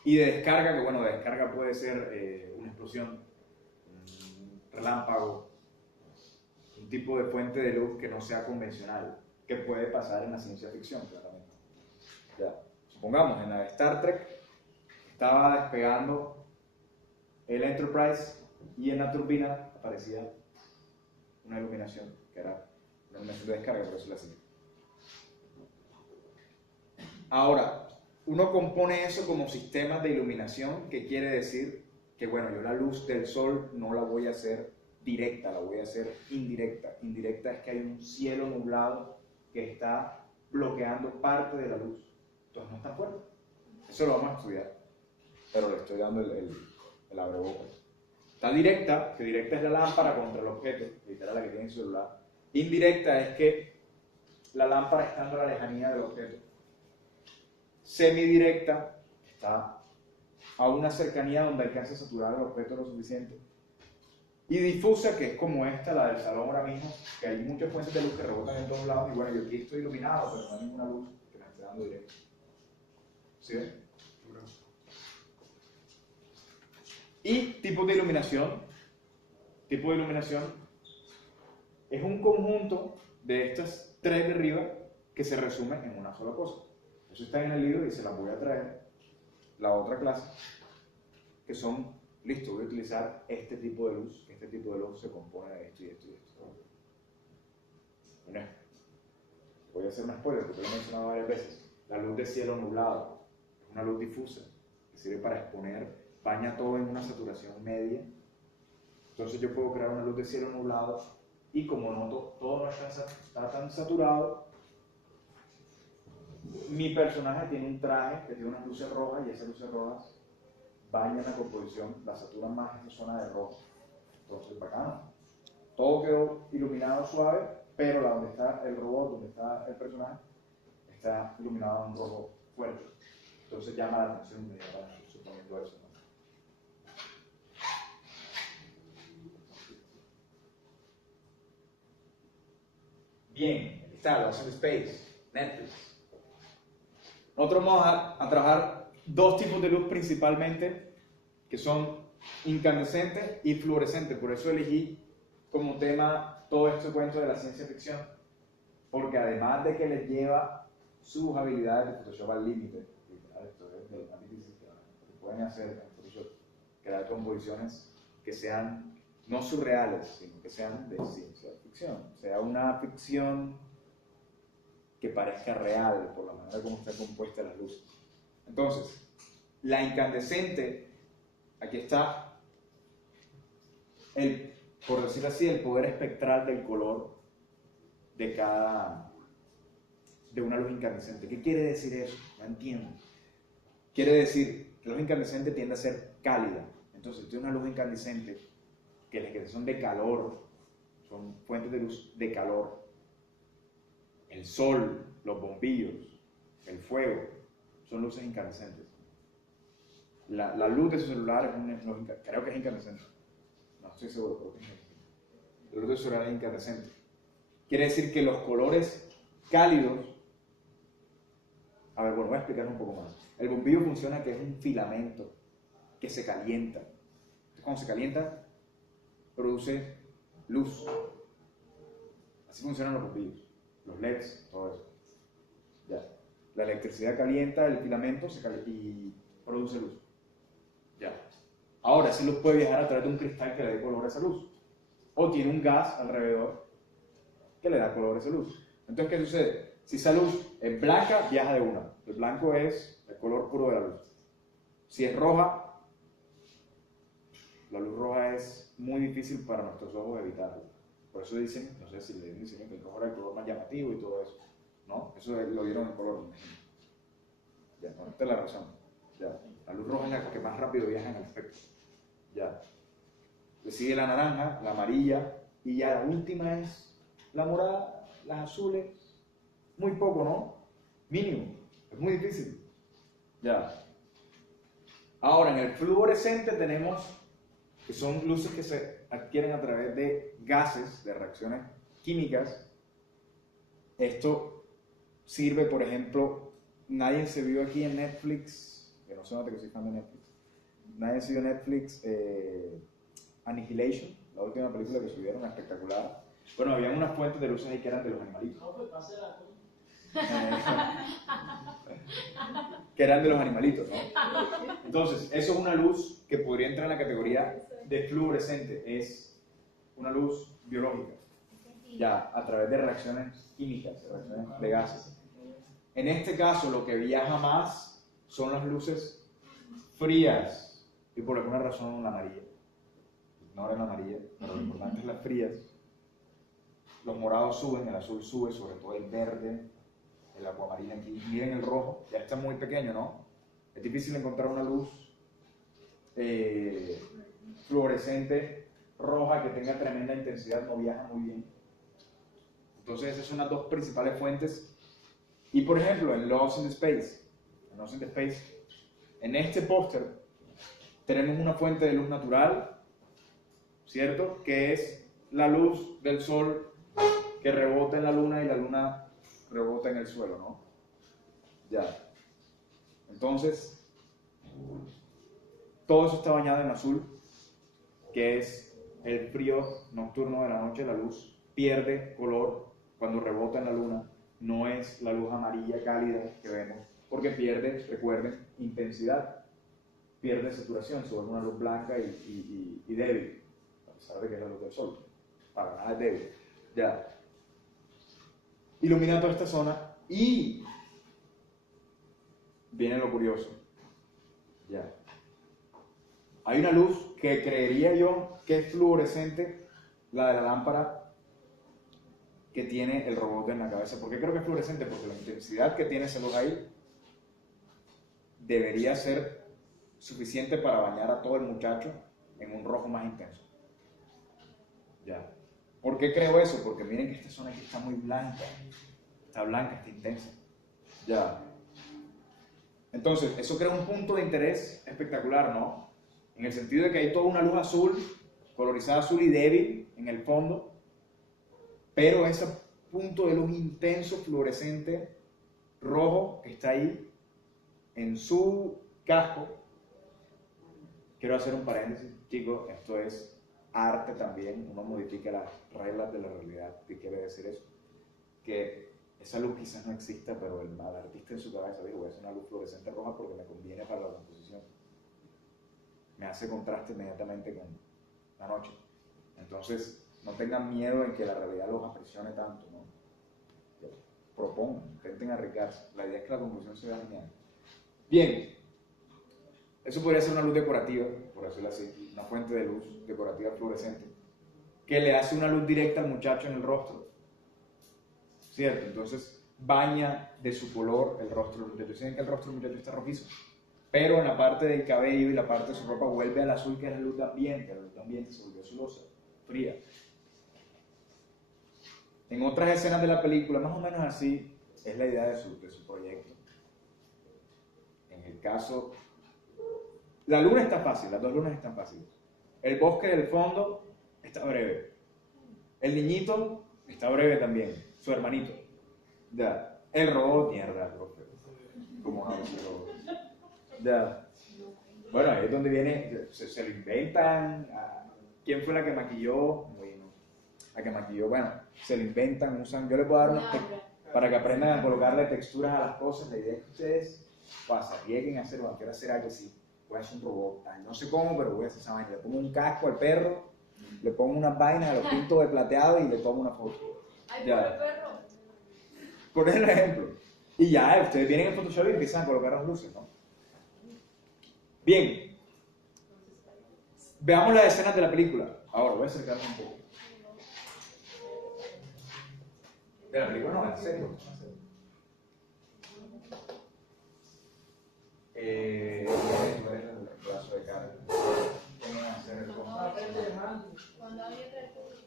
Y de descarga, que bueno, de descarga puede ser una explosión, un relámpago, un tipo de fuente de luz que no sea convencional, que puede pasar en la ciencia ficción, claramente. Ya. Supongamos, en la de Star Trek, estaba despegando el Enterprise y en la turbina aparecía una iluminación, que era una iluminación de descarga, por eso la hacía. Ahora, uno compone eso como sistemas de iluminación, que quiere decir que, bueno, yo la luz del sol no la voy a hacer directa, la voy a hacer indirecta. Indirecta es que hay un cielo nublado que está bloqueando parte de la luz. Entonces no está fuerte. Eso lo vamos a estudiar, pero le estoy dando el abrebocas. Está directa, que directa es la lámpara contra el objeto, literal la que tiene el celular. Indirecta es que la lámpara está en la lejanía del objeto. Semidirecta está a una cercanía donde alcanza a saturar el objeto lo suficiente. Y difusa, que es como esta, la del salón ahora mismo, que hay muchas fuentes de luz que rebotan en todos lados y bueno, yo aquí estoy iluminado, pero no hay ninguna luz que me esté dando directo. ¿Sí ven? Y tipos de iluminación. Tipo de iluminación es un conjunto de estas tres de arriba que se resumen en una sola cosa. Eso está en el libro y se las voy a traer la otra clase, que son, listo, voy a utilizar este tipo de luz, este tipo de luz se compone de esto y esto y esto. Bueno, voy a hacer un spoiler porque lo he mencionado varias veces. La luz de cielo nublado es una luz difusa que sirve para exponer, baña todo en una saturación media. Entonces yo puedo crear una luz de cielo nublado y como noto todo no está tan saturado, mi personaje tiene un traje que tiene unas luces rojas y esas luces rojas bañan la composición, la saturan más esa zona de rojo. Entonces, bacano. Todo quedó iluminado suave, pero donde está el robot, donde está el personaje, está iluminado en un rojo fuerte. Entonces llama la atención inmediatamente, suponiendo eso, ¿no? Bien, aquí está, Lost in Space, Netflix. Nosotros vamos a trabajar dos tipos de luz principalmente, que son incandescentes y fluorescentes. Por eso elegí como tema todo este cuento de la ciencia ficción, porque además de que les lleva sus habilidades de Photoshop al límite, esto es de lo más difícil que pueden hacer en Photoshop, crear composiciones que sean no surreales, sino que sean de ciencia ficción, sea una ficción que parezca real por la manera como está compuesta la luz. Entonces, la incandescente, aquí está, por decirlo así, el poder espectral del color de una luz incandescente. ¿Qué quiere decir eso? No entiendo. Quiere decir que la luz incandescente tiende a ser cálida. Entonces, si tiene una luz incandescente, que las que son de calor, son fuentes de luz de calor, el sol, los bombillos, el fuego, son luces incandescentes. La luz de su celular creo que es incandescente. No estoy seguro, pero creo que es incandescente. La luz de su celular es incandescente. Quiere decir que los colores cálidos... A ver, bueno, voy a explicar un poco más. El bombillo funciona que es un filamento que se calienta. Entonces, cuando se calienta, produce luz. Así funcionan los bombillos. Los LEDs, todo eso. Ya. La electricidad calienta el filamento y produce luz. Ya. Ahora, esa luz puede viajar a través de un cristal que le dé color a esa luz. O tiene un gas alrededor que le da color a esa luz. Entonces, ¿qué sucede? Si esa luz es blanca, viaja de una. El blanco es el color puro de la luz. Si es roja, la luz roja es muy difícil para nuestros ojos evitarla. Por eso dicen, no sé si le dicen que el rojo era el color más llamativo y todo eso, ¿no? Eso lo vieron en color, me imagino. Ya, no, esta es la razón. Ya, la luz roja es la que más rápido viaja en el espectro. Ya. Le sigue la naranja, la amarilla, y ya la última es la morada, las azules. Muy poco, ¿no? Mínimo. Es muy difícil. Ya. Ahora, en el fluorescente tenemos que son luces que se adquieren a través de gases, de reacciones químicas. Esto sirve, por ejemplo, nadie se vio aquí en Netflix, que no se nota que soy fan de Netflix, nadie se vio en Netflix Annihilation, la última película que subieron, espectacular. Bueno, había unas fuentes de luces ahí que eran de los animalitos. Que eran de los animalitos, ¿no? Entonces, eso es una luz que podría entrar en la categoría de fluorescente, es una luz biológica, ya a través de reacciones químicas, reacciones de gases. En este caso, lo que viaja más son las luces frías, y por alguna razón la amarilla. Ignoren la amarilla, pero lo importante es las frías. Los morados suben, el azul sube, sobre todo el verde, el aguamarina aquí. Miren el rojo, ya está muy pequeño, ¿no? Es difícil encontrar una luz fluorescente roja que tenga tremenda intensidad, no viaja muy bien. Entonces esas son las dos principales fuentes. Y por ejemplo, en Lost in Space, en este póster tenemos una fuente de luz natural, ¿cierto? Que es la luz del sol que rebota en la luna y la luna rebota en el suelo, ¿no? Ya. Entonces, todo eso está bañado en azul, que es el frío nocturno de la noche. La luz pierde color cuando rebota en la luna. No es la luz amarilla cálida que vemos, porque pierde, recuerden, intensidad. Pierde saturación, se vuelve una luz blanca y débil, a pesar de que es la luz del sol. Para nada es débil. Ya. Ilumina toda esta zona y viene lo curioso. Ya. Hay una luz que creería yo que es fluorescente, la de la lámpara que tiene el robot en la cabeza. ¿Por qué creo que es fluorescente? Porque la intensidad que tiene esa luz ahí debería ser suficiente para bañar a todo el muchacho en un rojo más intenso. Ya. ¿Por qué creo eso? Porque miren que esta zona aquí está muy blanca. Está blanca, está intensa. Ya. Entonces, eso crea un punto de interés espectacular, ¿no? En el sentido de que hay toda una luz azul, colorizada azul y débil en el fondo, pero ese punto de luz intenso, fluorescente, rojo, que está ahí en su casco. Quiero hacer un paréntesis, chicos, esto es arte también, uno modifica las reglas de la realidad. ¿Qué quiere decir eso? Que esa luz quizás no exista, pero el artista en su cabeza dijo, voy a hacer una luz fluorescente roja porque me conviene para la composición. Me hace contraste inmediatamente con la noche. Entonces, no tengan miedo en que la realidad los aprisione tanto, ¿no? Propongan, intenten arriesgarse. La idea es que la composición sea genial. Bien, eso podría ser una luz decorativa, por decirlo así, una fuente de luz decorativa fluorescente, que le hace una luz directa al muchacho en el rostro. ¿Cierto? Entonces baña de su color el rostro del muchacho. Dicen que el rostro del muchacho está rojizo, pero en la parte del cabello y la parte de su ropa vuelve al azul, que es la luz de ambiente. La luz de ambiente se volvió azulosa, fría. En otras escenas de la película, más o menos así, es la idea de su proyecto. En el caso, la luna está fácil, las dos lunas están fáciles. El bosque del fondo está breve. El niñito está breve también, su hermanito. Ya. El robot, mierda, el robot. ¿Cómo no? El robot. Ya. Bueno, ahí es donde viene, se lo inventan. ¿Quién fue la que maquilló? Bueno, la que maquilló, bueno, se lo inventan, usan. Yo les voy a dar unos para que aprendan a colocarle texturas a las cosas. La idea es que ustedes arriesguen a hacer, bueno, quiero hacer algo así. Voy a hacer un robot, no sé cómo, pero voy a hacer esa vaina. Le pongo un casco al perro, le pongo unas vainas, lo pinto de plateado y le tomo una foto. ¡Ay, Ya. por el perro! Por el ejemplo. Y ya, ustedes vienen en Photoshop y empiezan a colocar las luces, ¿no? Bien. Veamos las escenas de la película. Ahora, voy a acercarme un poco. De la película no, de la serie. Tú eres el brazo de carga. ¿Cómo van a hacer el Cuando había otra cosa.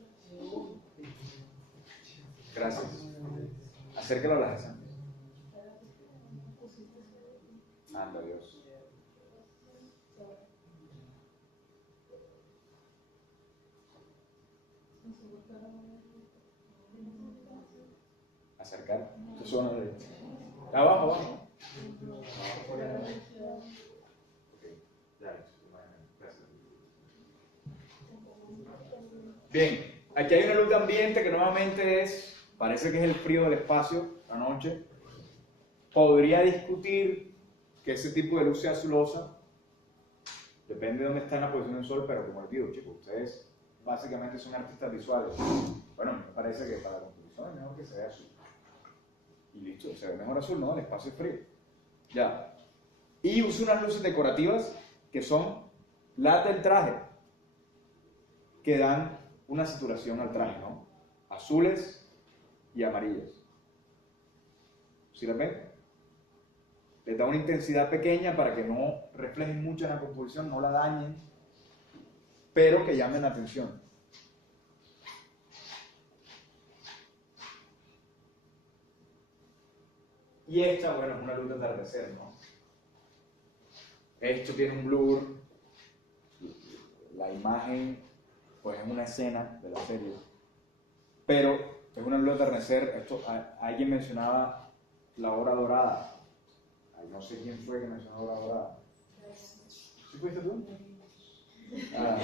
Gracias. Acércalo a la esa. Anda, Dios. Acercar. Esto suena de abajo, abajo. Bien, aquí hay una luz de ambiente que nuevamente parece que es el frío del espacio, la noche. Podría discutir que ese tipo de luz sea azulosa, depende de dónde está en la posición del sol, pero como les digo, chicos, ustedes básicamente son artistas visuales. Bueno, me parece que para la composición es mejor que se vea azul. Y listo, se ve mejor azul, ¿no? El espacio es frío. Ya. Y uso unas luces decorativas que son las del traje, que dan una saturación al traje, ¿no? Azules y amarillas. ¿Sí las ven? Les da una intensidad pequeña para que no reflejen mucho en la composición, no la dañen, pero que llamen la atención. Y esta, bueno, es una luz de atardecer, ¿no? Esto tiene un blur, la imagen, pues es una escena de la serie, pero es una luz de atardecer. Esto, alguien mencionaba la hora dorada. Ay, no sé quién fue que mencionó la hora dorada. ¿Sí fuiste tú? Ah.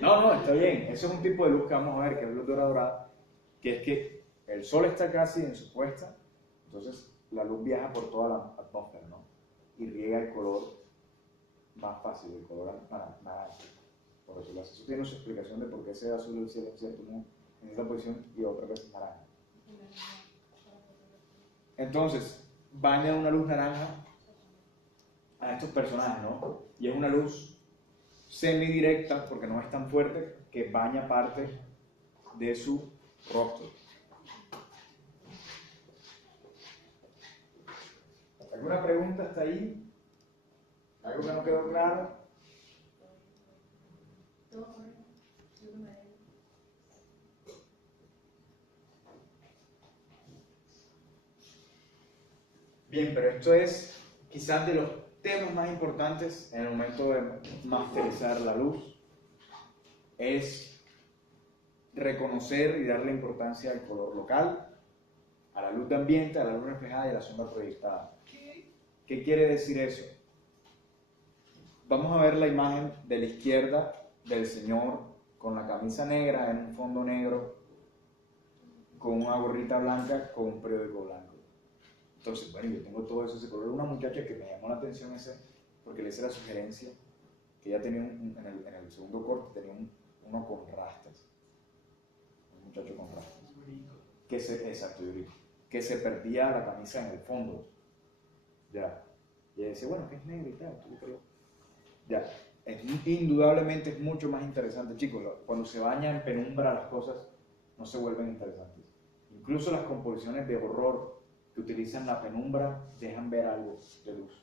No, está bien. Eso es un tipo de luz que vamos a ver, que es luz dorada, que es que el sol está casi en su puesta, entonces la luz viaja por toda la atmósfera, ¿no? Y riega el color más fácil, el color naranja. Por eso, eso tiene su explicación de por qué se ve azul el cielo en cierto modo, en esta posición y otra vez naranja. Entonces, baña una luz naranja a estos personajes, ¿no? Y es una luz semidirecta, porque no es tan fuerte, que baña parte de su rostro. ¿Alguna pregunta hasta ahí? ¿Algo que no quedó claro? Bien, pero esto es quizás de los temas más importantes en el momento de masterizar la luz, es reconocer y darle importancia al color local, a la luz de ambiente, a la luz reflejada y a la sombra proyectada. ¿Qué quiere decir eso? Vamos a ver la imagen de la izquierda del señor con la camisa negra en un fondo negro, con una gorrita blanca, con un periódico blanco. Entonces, bueno, yo tengo todo eso, ese color. Una muchacha que me llamó la atención porque le hice la sugerencia, que ella tenía en el segundo corte, tenía uno con rastas. Un muchacho con rastas. Exacto, Yuriko. Que se perdía la camisa en el fondo. Ya. Y ella decía, bueno, que es negro y tal, yo creo. Ya. Indudablemente es mucho más interesante, chicos. Cuando se baña en penumbra las cosas no se vuelven interesantes. Incluso las composiciones de horror que utilizan la penumbra dejan ver algo de luz,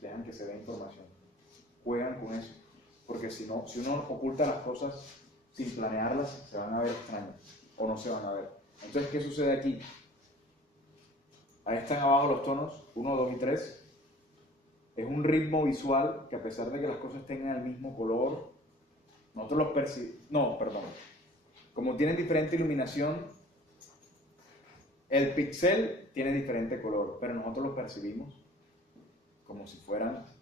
dejan que se vea información, juegan con eso, porque si uno oculta las cosas sin planearlas, se van a ver extrañas o no se van a ver. Entonces, ¿qué sucede aquí? Ahí están abajo los tonos 1, 2 y 3. Es un ritmo visual que, a pesar de que las cosas tengan el mismo color, nosotros los percibimos. No, perdón. Como tienen diferente iluminación, el píxel tiene diferente color, pero nosotros los percibimos como si fueran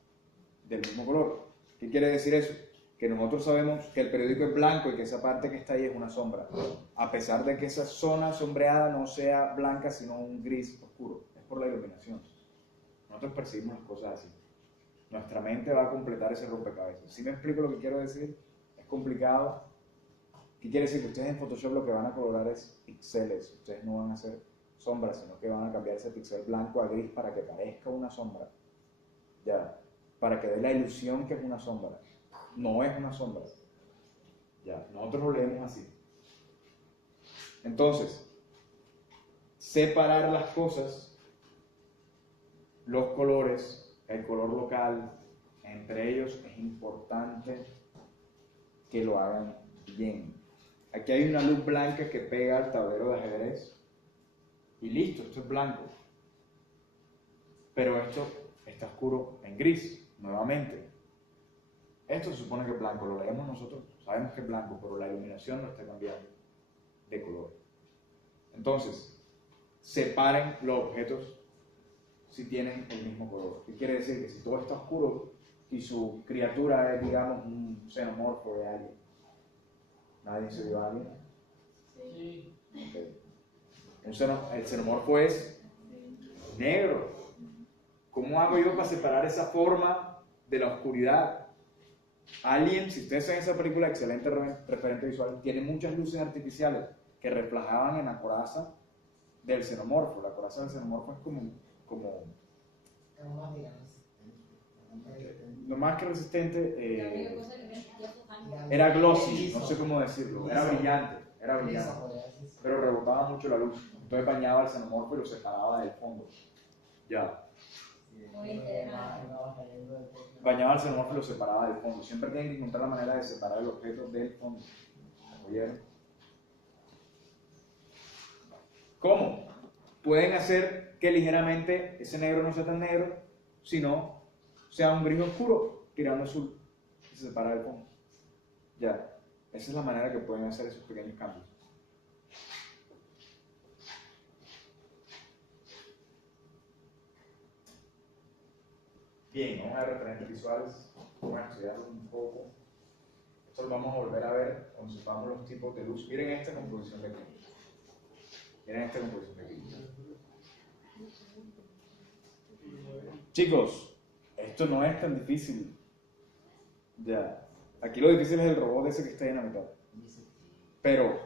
del mismo color. ¿Qué quiere decir eso? Que nosotros sabemos que el periódico es blanco y que esa parte que está ahí es una sombra, a pesar de que esa zona sombreada no sea blanca, sino un gris oscuro. Es por la iluminación. Nosotros percibimos las cosas así. Nuestra mente va a completar ese rompecabezas. ¿Sí me explico lo que quiero decir? Es complicado. ¿Qué quiere decir? Que ustedes en Photoshop lo que van a colorar es píxeles. Ustedes no van a hacer sombras, sino que van a cambiar ese píxel blanco a gris para que parezca una sombra. Ya. Para que dé la ilusión que es una sombra. No es una sombra. Ya. Nosotros lo leemos así. Entonces, separar las cosas, los colores, el color local, entre ellos es importante que lo hagan bien. Aquí hay una luz blanca que pega al tablero de ajedrez y listo, esto es blanco. Pero esto está oscuro en gris, nuevamente. Esto se supone que es blanco, lo leemos nosotros, sabemos que es blanco, pero la iluminación no está cambiando de color. Entonces, separen los objetos si tienen el mismo color. ¿Qué quiere decir? Que si todo está oscuro y su criatura es, digamos, un xenomorfo de alguien, ¿nadie se vio a alguien? Sí. Okay. El xenomorfo es negro. ¿Cómo hago yo para separar esa forma de la oscuridad? Alien, si ustedes ven esa película, excelente referente visual, tiene muchas luces artificiales que reflejaban en la coraza del xenomorfo. La coraza del xenomorfo es como lo más que resistente, era glossy, no sé cómo decirlo, era brillante, pero rebotaba mucho la luz, entonces bañaba el xenomorfo y lo separaba del fondo. Ya. Bañaba el xenomorfo y lo separaba del fondo. Siempre tienen que encontrar la manera de separar el objeto del fondo. ¿Oyeron? ¿Cómo? Pueden hacer que ligeramente ese negro no sea tan negro, sino sea un gris oscuro tirando azul y se separa del fondo. Ya. Esa es la manera que pueden hacer esos pequeños cambios. Bien, vamos a ver referentes visuales, vamos a estudiarlos un poco. Esto lo vamos a volver a ver cuando sepamos los tipos de luz. Miren esta composición de aquí. Miren esta composición de aquí. Chicos, esto no es tan difícil. Ya. Aquí lo difícil es el robot ese que está ahí en la mitad. Pero,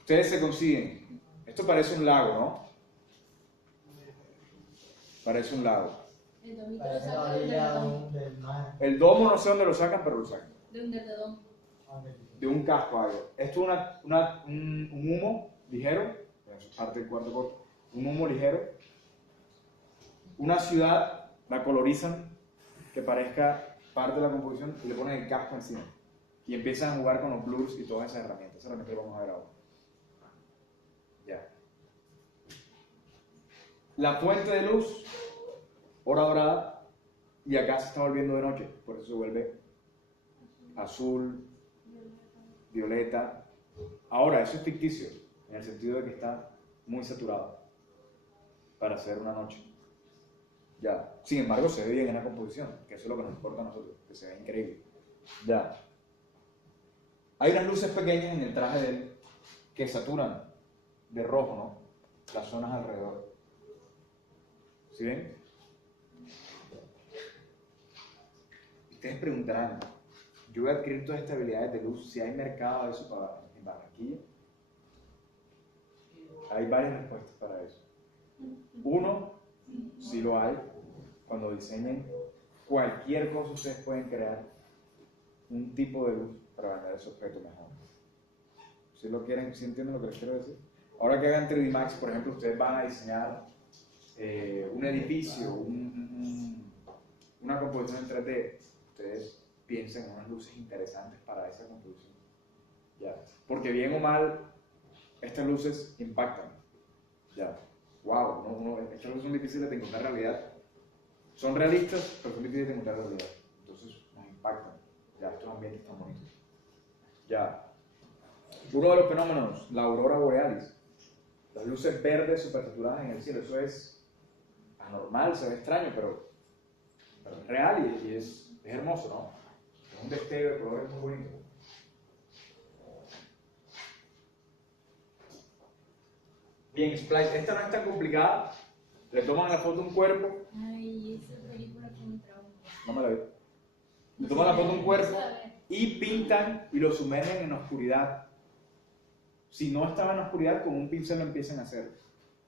ustedes se consiguen. Esto parece un lago, ¿no? Parece un lago. El domo no sé dónde lo sacan, pero lo sacan. De un casco algo. Esto es un humo ligero, eso es parte del cuarto corto, un humo ligero. Una ciudad la colorizan que parezca parte de la composición y le ponen el casco encima. Y empiezan a jugar con los blurs y todas esas herramientas. Esa herramienta lo vamos a ver ahora. Ya. La fuente de luz, hora dorada, y acá se está volviendo de noche, por eso se vuelve azul, violeta. Ahora, eso es ficticio, en el sentido de que está muy saturado para hacer una noche. Ya. Sin embargo, se ve bien en la composición, que eso es lo que nos importa a nosotros, que se ve increíble. Ya. Hay unas luces pequeñas en el traje de él que saturan de rojo, ¿no? Las zonas alrededor. ¿Sí ven? Ustedes preguntarán, yo voy a adquirir todas estas habilidades de luz, si hay mercado de eso en Barranquilla. Hay varias respuestas para eso. Uno, si lo hay, cuando diseñen cualquier cosa, ustedes pueden crear un tipo de luz para vender ese objeto mejor. Si lo quieren, ¿sí entienden lo que les quiero decir? Ahora que hagan 3D Max, por ejemplo, ustedes van a diseñar un edificio, una composición en 3D, ustedes piensen en unas luces interesantes para esa composición. ¿Ya? Porque bien o mal, estas luces impactan. ¿Ya? Wow, estas luces son difíciles de encontrar realidad. Son realistas, pero son difíciles de encontrar realidad. Entonces nos impactan. Ya, estos ambientes están bonitos. Ya. Uno de los fenómenos, la aurora borealis. Las luces verdes supersaturadas en el cielo. Eso es anormal, se ve extraño, pero es real y es hermoso, ¿no? Es un destello de colores muy bonito. Bien, Splice, esta no es tan complicada. Le toman la foto a un cuerpo. Ay, esa película fue un trauma. No me la vi. Le toman la foto a un cuerpo y pintan y lo sumergen en la oscuridad. Si no estaba en la oscuridad, con un pincel lo empiezan a hacer.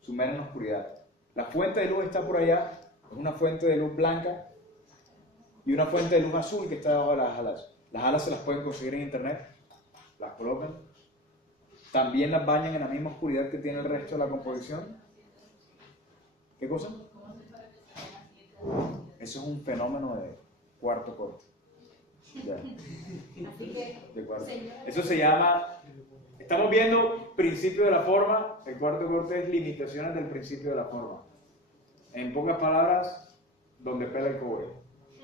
Sumergen en la oscuridad. La fuente de luz está por allá. Es una fuente de luz blanca y una fuente de luz azul que está debajo de las alas. Las alas se las pueden conseguir en internet. Las colocan ¿También las bañan en la misma oscuridad que tiene el resto de la composición? ¿Qué cosa? Eso es un fenómeno de cuarto corte. Ya. De cuarto. Eso se llama, estamos viendo principio de la forma, el cuarto corte es limitaciones del principio de la forma. En pocas palabras, donde pela el cobre,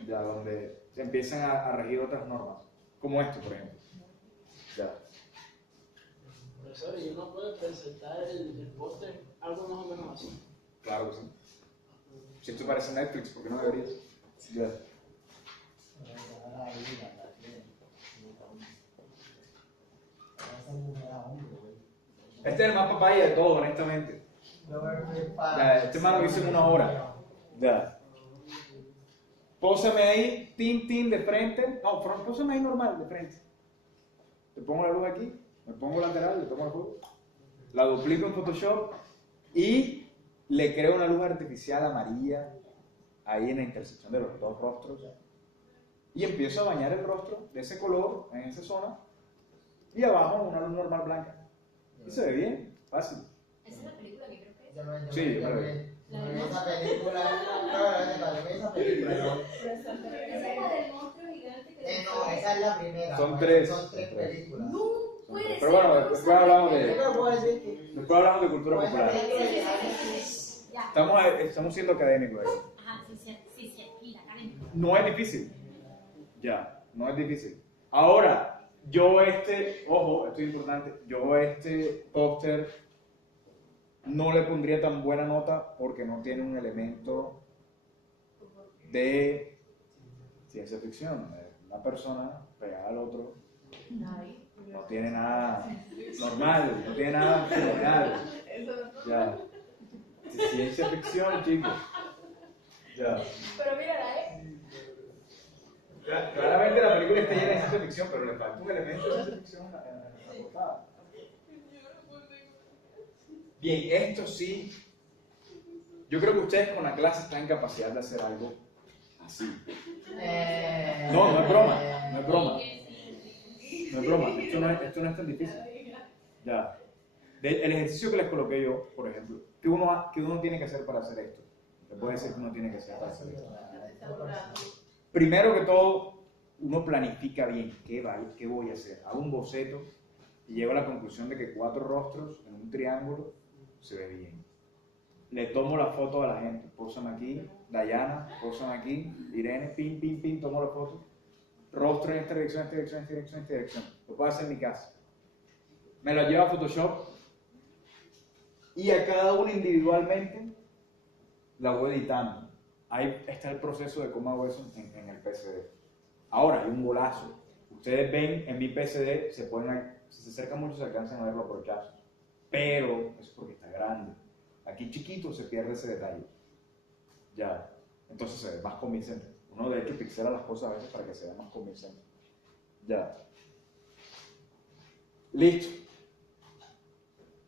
ya, donde se empiezan a regir otras normas, como esto, por ejemplo. Ya. Profesor, ¿y uno puede presentar el póster algo más o menos así? Claro que sí. Si esto parece Netflix, ¿por qué no deberías? Ya. Este es el más papaya de todo, honestamente. Ya, este más lo hice en 1 hora. Ya. Pósame ahí, tin, de frente. No, pósame ahí normal, de frente. Te pongo la luz aquí, me pongo lateral, le tomo la foto. La duplico en Photoshop y le creo una luz artificial amarilla ahí en la intersección de los dos rostros. Y empiezo a bañar el rostro de ese color en esa zona. Y abajo una luz normal blanca. Y se ve bien, fácil. Esa es la película que creo que es. Sí, yo me la vi. Esa película, esa película, ¿no? Esa es la del monstruo gigante que No, esa es la primera. Son tres. Son 3 películas. No, puede ser. Pero bueno, después hablamos de, Yo no puedo decir que... después hablamos de cultura popular. Ya. Estamos siendo académicos ahí. Ajá, sí, aquí, la académica. No es difícil. Ya, no es difícil. Ahora, ojo, esto es importante, yo este póster no le pondría tan buena nota porque no tiene un elemento de ciencia ficción. Una persona pegada al otro no tiene nada normal, no tiene nada fenomenal. Ya. Es ciencia ficción, chicos. Ya. Pero mira, Claramente la película está llena de ciencia ficción, pero le falta un elemento de ciencia ficción en la portada. Bien, esto sí. Yo creo que ustedes con la clase están en capacidad de hacer algo así. No, no es broma, no es broma. No es broma, esto no es tan difícil. Ya. El ejercicio que les coloqué yo, por ejemplo, ¿qué uno tiene que hacer para hacer esto? Les puedo decir que uno tiene que hacer para hacer esto. Primero que todo, uno planifica bien qué voy a hacer. Hago un boceto y llego a la conclusión de que 4 rostros en un triángulo se ve bien. Le tomo la foto a la gente. Pósame aquí, Dayana, pósame aquí, Irene, pin, tomo la foto. Rostro en esta dirección, esta dirección. Lo puedo hacer en mi casa. Me lo llevo a Photoshop y a cada uno individualmente la voy editando. Ahí está el proceso de cómo hago eso en el PSD. Ahora, hay un golazo. Ustedes ven en mi PSD, si se acerca mucho se alcanzan a ver los brochazos. Pero es porque está grande. Aquí chiquito se pierde ese detalle. Ya. Entonces se ve más convincente. Uno de hecho pixela las cosas a veces para que se vea más convincente. Ya. Listo.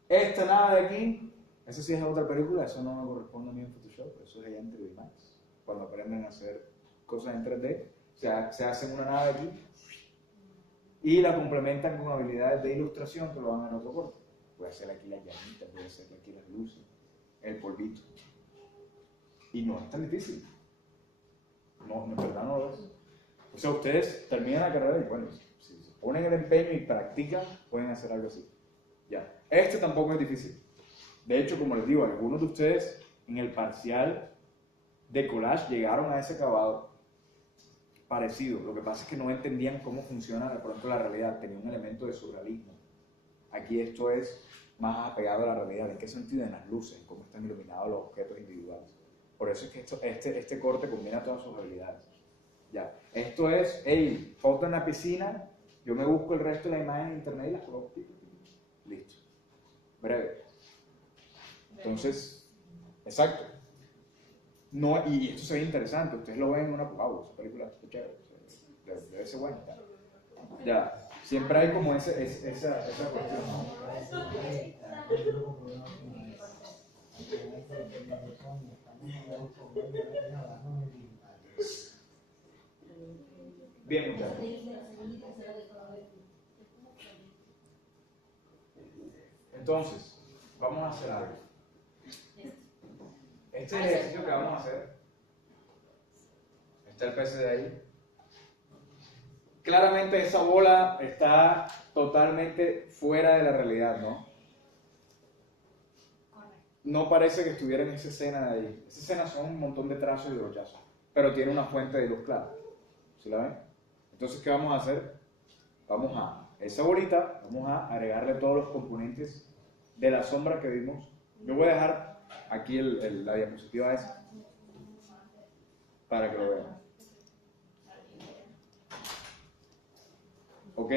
Esta nada de aquí, eso sí es otra película, eso no me corresponde a mí en Photoshop, eso es allá en 3D Max. Cuando aprenden a hacer cosas en 3D, se hacen una nave aquí y la complementan con habilidades de ilustración que lo van en otro corte. Puede hacer aquí las llamitas, puede hacer aquí las luces, el polvito. Y no es tan difícil. No, en verdad no lo es. O sea, ustedes terminan la carrera y bueno, si se ponen el empeño y practican, pueden hacer algo así. Ya. Este tampoco es difícil. De hecho, como les digo, algunos de ustedes en el parcial de collage llegaron a ese acabado parecido. Lo que pasa es que no entendían cómo funciona de pronto la realidad. Tenía un elemento de surrealismo. Aquí esto es más apegado a la realidad. ¿En qué sentido? En las luces, en cómo están iluminados los objetos individuales. Por eso es que este corte combina todas sus habilidades. Ya. Esto es, hey, foto en la piscina, yo me busco el resto de la imagen en internet y las coloco. Listo. Breve. Entonces, exacto. No, y esto se ve interesante. Ustedes lo ven en una esa película es chévere. Debe ser buena. Ya. Siempre hay como esa cuestión. Bien, muchachos. Entonces, vamos a hacer algo. Este es el ejercicio que vamos a hacer. Está el PC de ahí. Claramente esa bola está totalmente fuera de la realidad, ¿no? No parece que estuviera en esa escena de ahí. Esa escena son un montón de trazos y brochazos, pero tiene una fuente de luz clara. ¿Sí la ven? Entonces, ¿qué vamos a hacer? Vamos a esa bolita, vamos a agregarle todos los componentes de la sombra que vimos. Yo voy a dejar aquí la diapositiva esa para que lo vean. ¿Ok?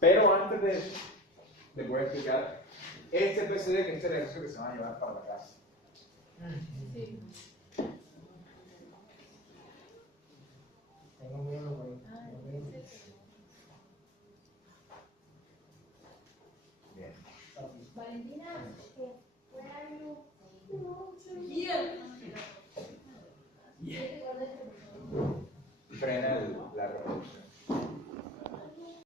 Pero antes de eso, les voy a explicar este PCD, que es el ejercicio que se van a llevar para la casa. Sí. Tengo miedo, güey. Bien. Valentina, where are you? Frena la reproducción.